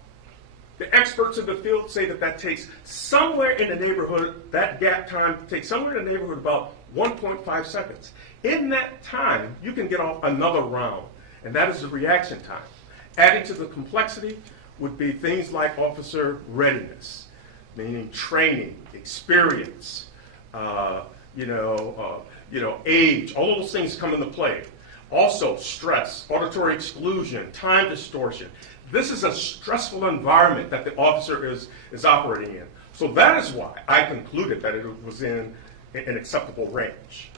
The experts in the field say that that takes somewhere in the neighborhood, that gap time takes somewhere in the neighborhood about 1.5 seconds. In that time, you can get off another round, and that is the reaction time. Adding to the complexity would be things like officer readiness, meaning training, experience, age, all of those things come into play. Also, stress, auditory exclusion, time distortion. This is a stressful environment that the officer is operating in. So that is why I concluded that it was in an acceptable range.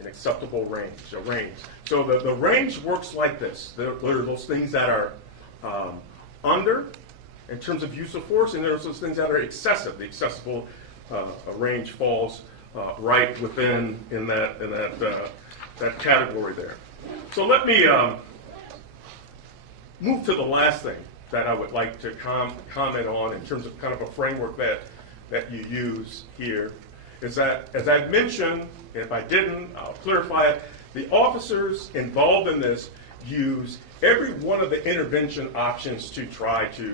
An acceptable range, a range. So the range works like this. There are those things that are under in terms of use of force, and there's those things that are excessive. The accessible range falls right within that category there. So let me move to the last thing that I would like to comment on in terms of kind of a framework that you use here, is that, as I've mentioned, if I didn't, I'll clarify it, the officers involved in this use every one of the intervention options to try to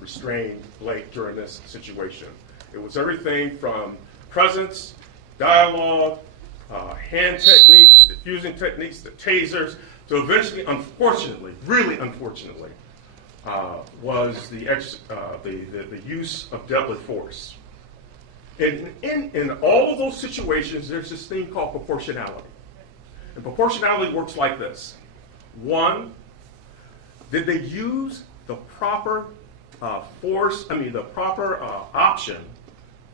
restrain Blake during this situation. It was everything from presence, dialogue, hand techniques, diffusing techniques, the tasers, so eventually, unfortunately, really unfortunately, was the use of deadly force. In all of those situations, there's this thing called proportionality. And proportionality works like this. 1, did they use the proper option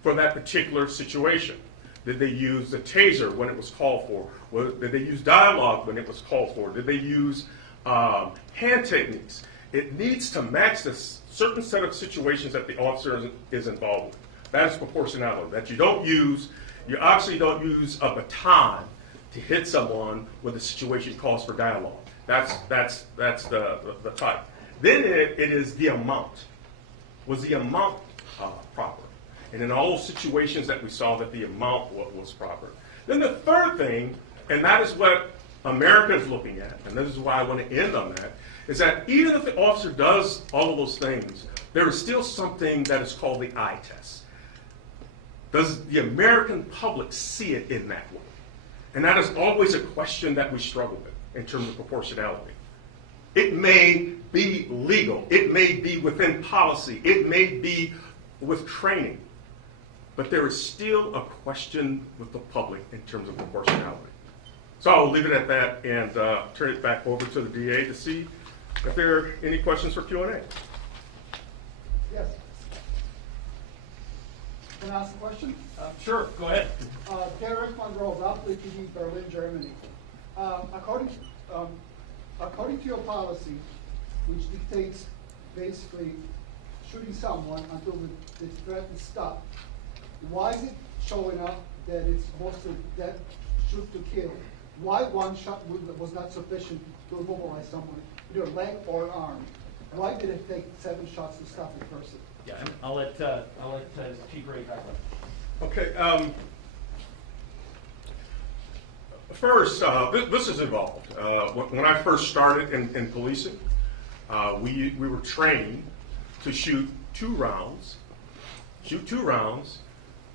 for that particular situation? Did they use the taser when it was called for? Did they use dialogue when it was called for? Did they use hand techniques? It needs to match this certain set of situations that the officer is involved with. That is proportionality. That you obviously don't use a baton to hit someone when the situation calls for dialogue. That's the type. Then it is the amount. Was the amount proper? And in all those situations that we saw, that the amount was proper. Then the third thing, and that is what America is looking at, and this is why I want to end on that, is that even if the officer does all of those things, there is still something that is called the eye test. Does the American public see it in that way? And that is always a question that we struggle with in terms of proportionality. It may be legal, it may be within policy, it may be with training, but there is still a question with the public in terms of proportionality. So I'll leave it at that and turn it back over to the DA to see if there are any questions for Q&A. Yes. Can I ask a question? Sure, go ahead. Derek Monroe, Rapid TV, Berlin, Germany. According to your policy, which dictates basically shooting someone until the threat is stopped, why is it showing up that it's supposed to that shoot to kill? Why one shot was not sufficient to immobilize someone, either leg or arm? Why did it take 7 shots to stop the person? Yeah, I'll let Chief Ray back up. Okay. First, this is involved. When I first started in policing, we were trained to shoot 2 rounds,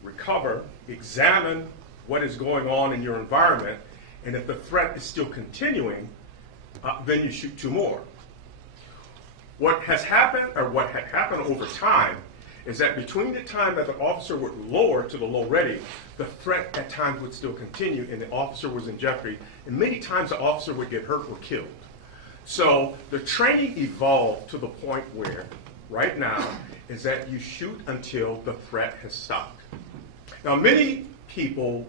recover, examine what is going on in your environment, and if the threat is still continuing, then you shoot 2 more. What has happened, or what had happened over time, is that between the time that the officer would lower to the low ready, the threat at times would still continue and the officer was in jeopardy, and many times the officer would get hurt or killed. So the training evolved to the point where, right now, is that you shoot until the threat has stopped. Now, many people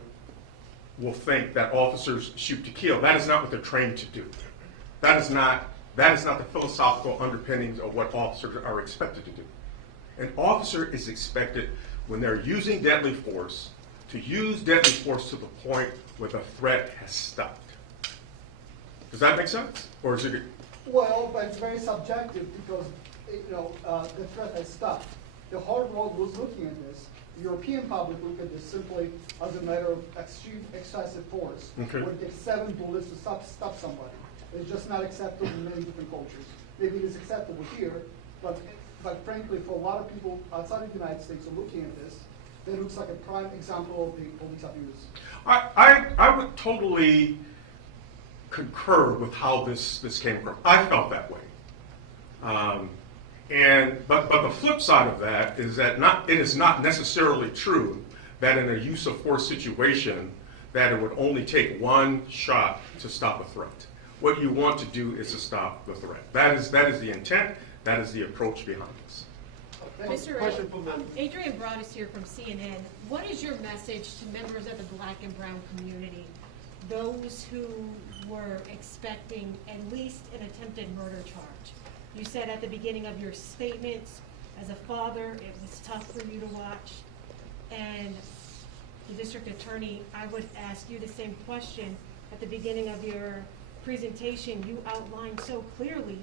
will think that officers shoot to kill. That is not what they're trained to do. That is not the philosophical underpinnings of what officers are expected to do. An officer is expected, when they're using deadly force, to use deadly force to the point where the threat has stopped. Does that make sense? Or is it? Well, but it's very subjective because the threat has stopped. The whole world was looking at this. The European public looked at this simply as a matter of extreme excessive force. Okay. Where it takes 7 bullets to stop somebody. It's just not acceptable in many different cultures. Maybe it is acceptable here, but frankly, for a lot of people outside of the United States who are looking at this, it looks like a prime example of the police abuse. I would totally concur with how this came from. I felt that way. But the flip side of that is that it is not necessarily true that in a use of force situation that it would only take 1 shot to stop a threat. What you want to do is to stop the threat. That is the intent. That is the approach behind this. Mr. Question from the Adrian Broadus here from CNN. What is your message to members of the Black and Brown community, those who were expecting at least an attempted murder charge? You said at the beginning of your statements, as a father, it was tough for you to watch. And the district attorney, I would ask you the same question. At the beginning of your presentation, you outlined so clearly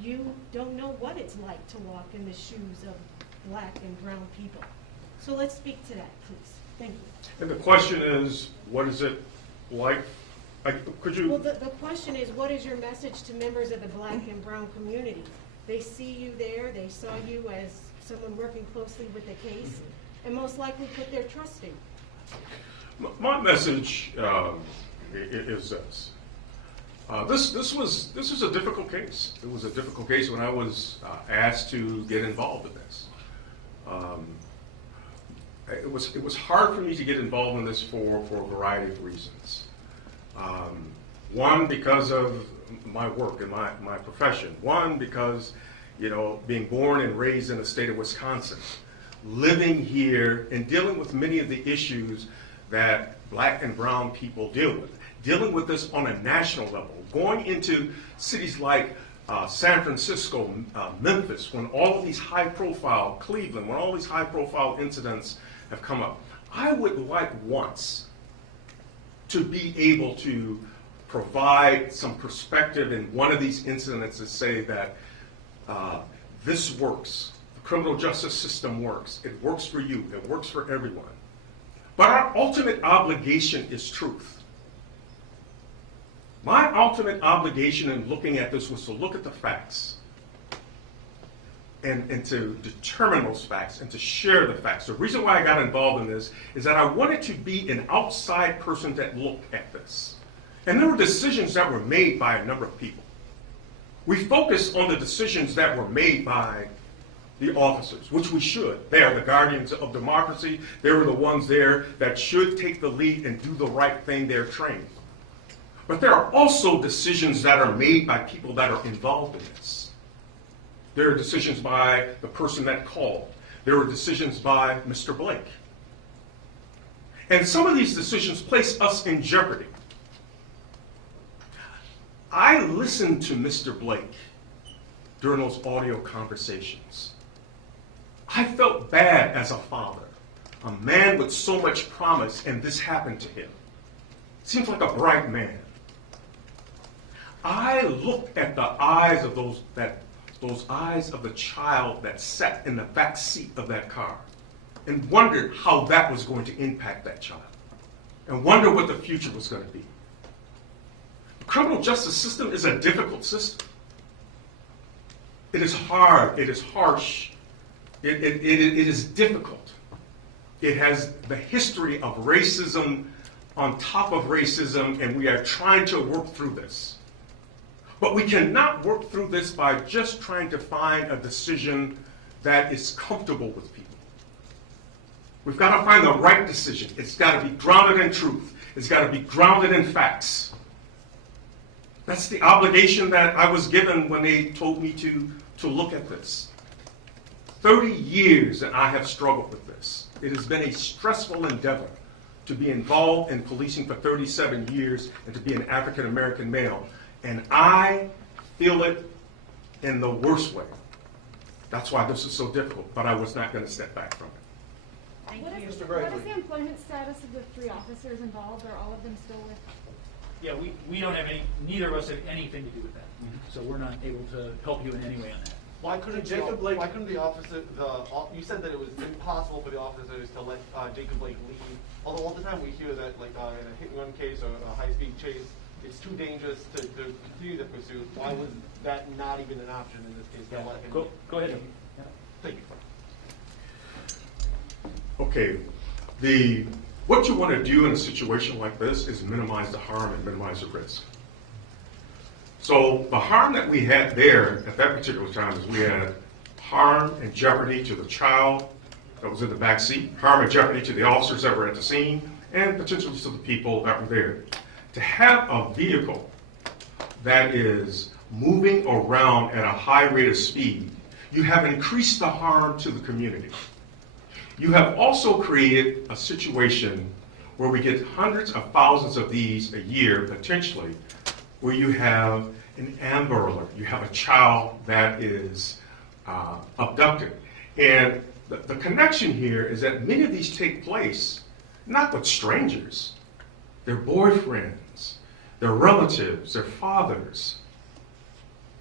you don't know what it's like to walk in the shoes of Black and brown people. So let's speak to that, please. Thank you. And the question is, what is it like? Could you? Well, the question is, what is your message to members of the Black and brown community? They see you there, they saw you as someone working closely with the case, and most likely put their trust in you. My message is this. This was a difficult case. It was a difficult case when I was asked to get involved in this. It was hard for me to get involved in this for a variety of reasons. One, because of my work and my profession. One, because being born and raised in the state of Wisconsin, living here and dealing with many of the issues that Black and brown people deal with. Dealing with this on a national level, going into cities like San Francisco, Memphis, when all of these high-profile, Cleveland, when all these high-profile incidents have come up. I would like once to be able to provide some perspective in one of these incidents to say that this works. The criminal justice system works. It works for you. It works for everyone. But our ultimate obligation is truth. My ultimate obligation in looking at this was to look at the facts. and to determine those facts and to share the facts. The reason why I got involved in this is that I wanted to be an outside person that looked at this. And there were decisions that were made by a number of people. We focus on the decisions that were made by the officers, which we should. They are the guardians of democracy. They were the ones there that should take the lead and do the right thing. They're trained. But there are also decisions that are made by people that are involved in this. There are decisions by the person that called. There were decisions by Mr. Blake. And some of these decisions place us in jeopardy. I listened to Mr. Blake during those audio conversations. I felt bad as a father, a man with so much promise, and this happened to him. Seems like a bright man. I looked at the eyes of those eyes of the child that sat in the back seat of that car and wondered how that was going to impact that child and wondered what the future was going to be. The criminal justice system is a difficult system. It is hard. It is harsh. It is difficult. It has the history of racism on top of racism, and we are trying to work through this. But we cannot work through this by just trying to find a decision that is comfortable with people. We've got to find the right decision. It's got to be grounded in truth. It's got to be grounded in facts. That's the obligation that I was given when they told me to look at this. 30 years that I have struggled with this. It has been a stressful endeavor to be involved in policing for 37 years and to be an African American male. And I feel it in the worst way. That's why this is so difficult, but I was not going to step back from it. What is the employment status of the 3 officers involved? Are all of them still with? Yeah, we don't have neither of us have anything to do with that. So we're not able to help you in any way on that. Why couldn't the officer, you said that it was impossible for the officers to let Jacob Blake leave. Although all the time we hear that, like in a hit and run case or a high-speed chase, it's too dangerous to continue the pursuit. Why was that not even an option in this case? Yeah. Go ahead. Yeah. Thank you. Okay, what you want to do in a situation like this is minimize the harm and minimize the risk. So the harm that we had there at that particular time is we had harm and jeopardy to the child that was in the back seat, harm and jeopardy to the officers that were at the scene, and potentially to the people that were there. To have a vehicle that is moving around at a high rate of speed, you have increased the harm to the community. You have also created a situation where we get hundreds of thousands of these a year, potentially, where you have an Amber Alert, you have a child that is abducted. And the connection here is that many of these take place not with strangers, their boyfriends, their relatives, their fathers.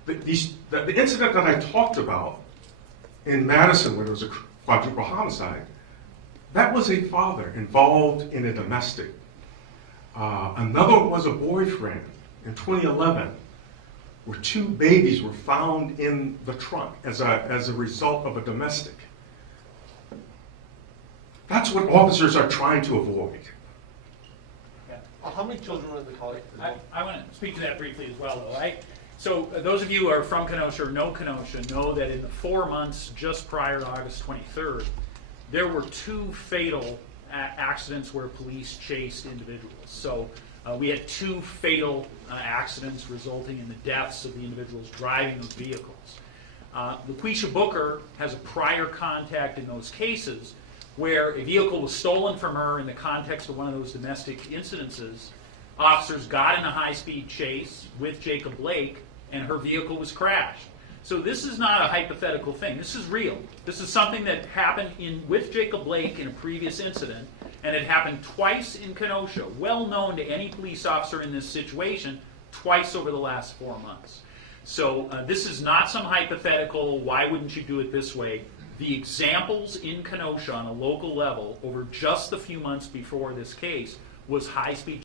The incident that I talked about in Madison, when there was a quadruple homicide, that was a father involved in a domestic. Another one was a boyfriend in 2011, where 2 babies were found in the trunk as a result of a domestic. That's what officers are trying to avoid. How many children were in the car? I want to speak to that briefly as well, though. So those of you who are from Kenosha or know Kenosha know that in the 4 months just prior to August 23rd, there were 2 fatal accidents where police chased individuals. So we had 2 fatal accidents resulting in the deaths of the individuals driving those vehicles. LaQuisha Booker has a prior contact in those cases where a vehicle was stolen from her in the context of one of those domestic incidences. Officers got in a high-speed chase with Jacob Blake, and her vehicle was crashed. So this is not a hypothetical thing. This is real. This is something that happened with Jacob Blake in a previous incident, and it happened twice in Kenosha, well known to any police officer in this situation, twice over the last 4 months. So this is not some hypothetical, why wouldn't you do it this way? The examples in Kenosha on a local level over just the few months before this case was high-speed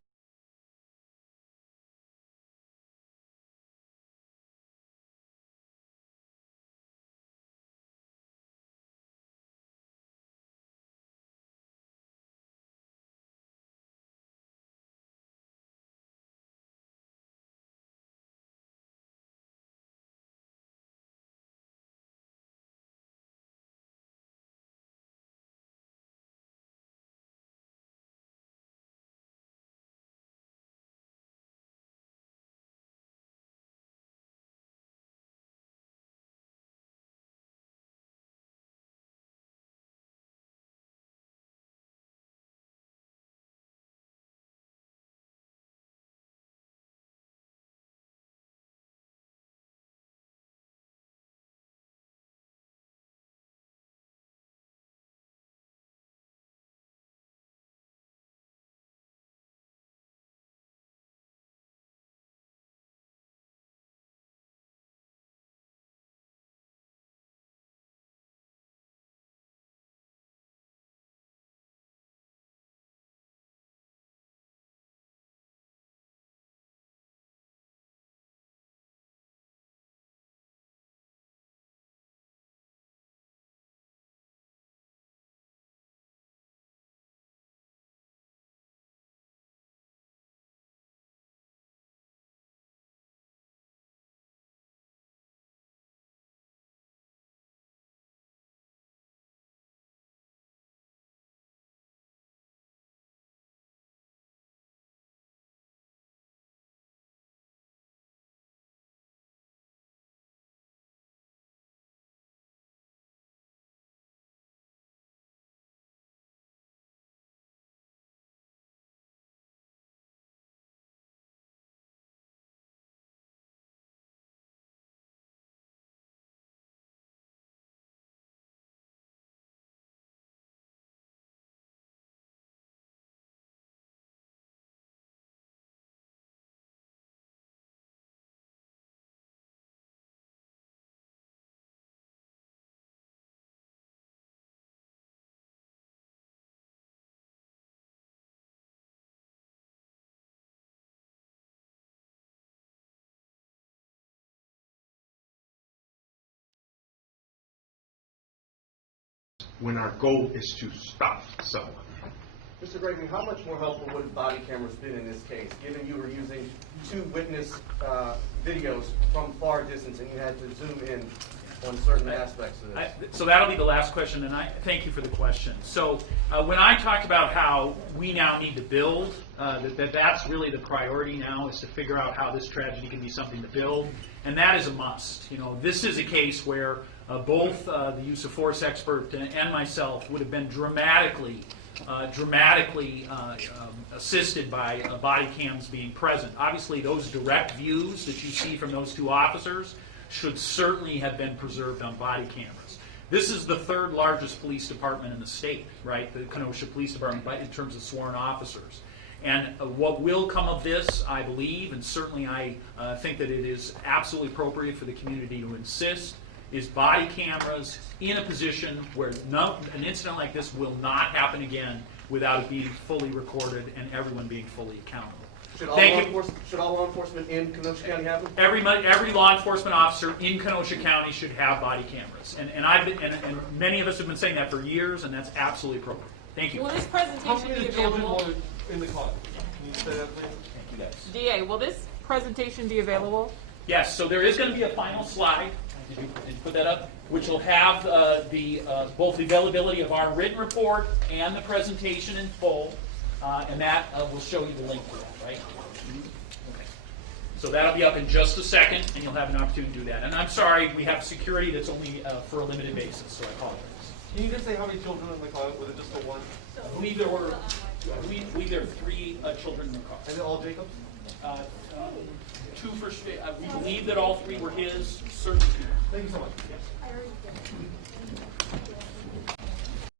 when our goal is to stop someone. Mr. Gregory, how much more helpful would body cameras been in this case, given you were using two witness videos from far distance and you had to zoom in on certain aspects of this? So that'll be the last question, and I thank you for the question. So when I talked about how we now need to build, that's really the priority now, is to figure out how this tragedy can be something to build, and that is a must. You know, this is a case where both the use of force expert and myself would have been dramatically assisted by body cams being present. Obviously, those direct views that you see from those two officers should certainly have been preserved on body cameras. This is the third largest police department in the state, right? The Kenosha Police Department in terms of sworn officers. And what will come of this, I believe, and certainly I think that it is absolutely appropriate for the community to insist, is body cameras in a position where an incident like this will not happen again without it being fully recorded and everyone being fully accountable. Should all law enforcement in Kenosha County have them? Every law enforcement officer in Kenosha County should have body cameras, and many of us have been saying that for years, and that's absolutely appropriate. Thank you. Will this How presentation many be children available? were in the car? Can you say that, please? Thank you, guys. DA, will this presentation be available? Yes, so there is going to be a final slide. Did you put that up? Which will have both the availability of our written report and the presentation in full, and that will show you the link to that, right? Okay. So that'll be up in just a second, and you'll have an opportunity to do that. And I'm sorry, we have security that's only for a limited basis, so I apologize. Can you just say how many children were in the car? Was it just the one? I believe there were 3 children in the car. And they're all Jacobs? 2 for we believe that all 3 were his. Certainly. Thank you so much. Yes.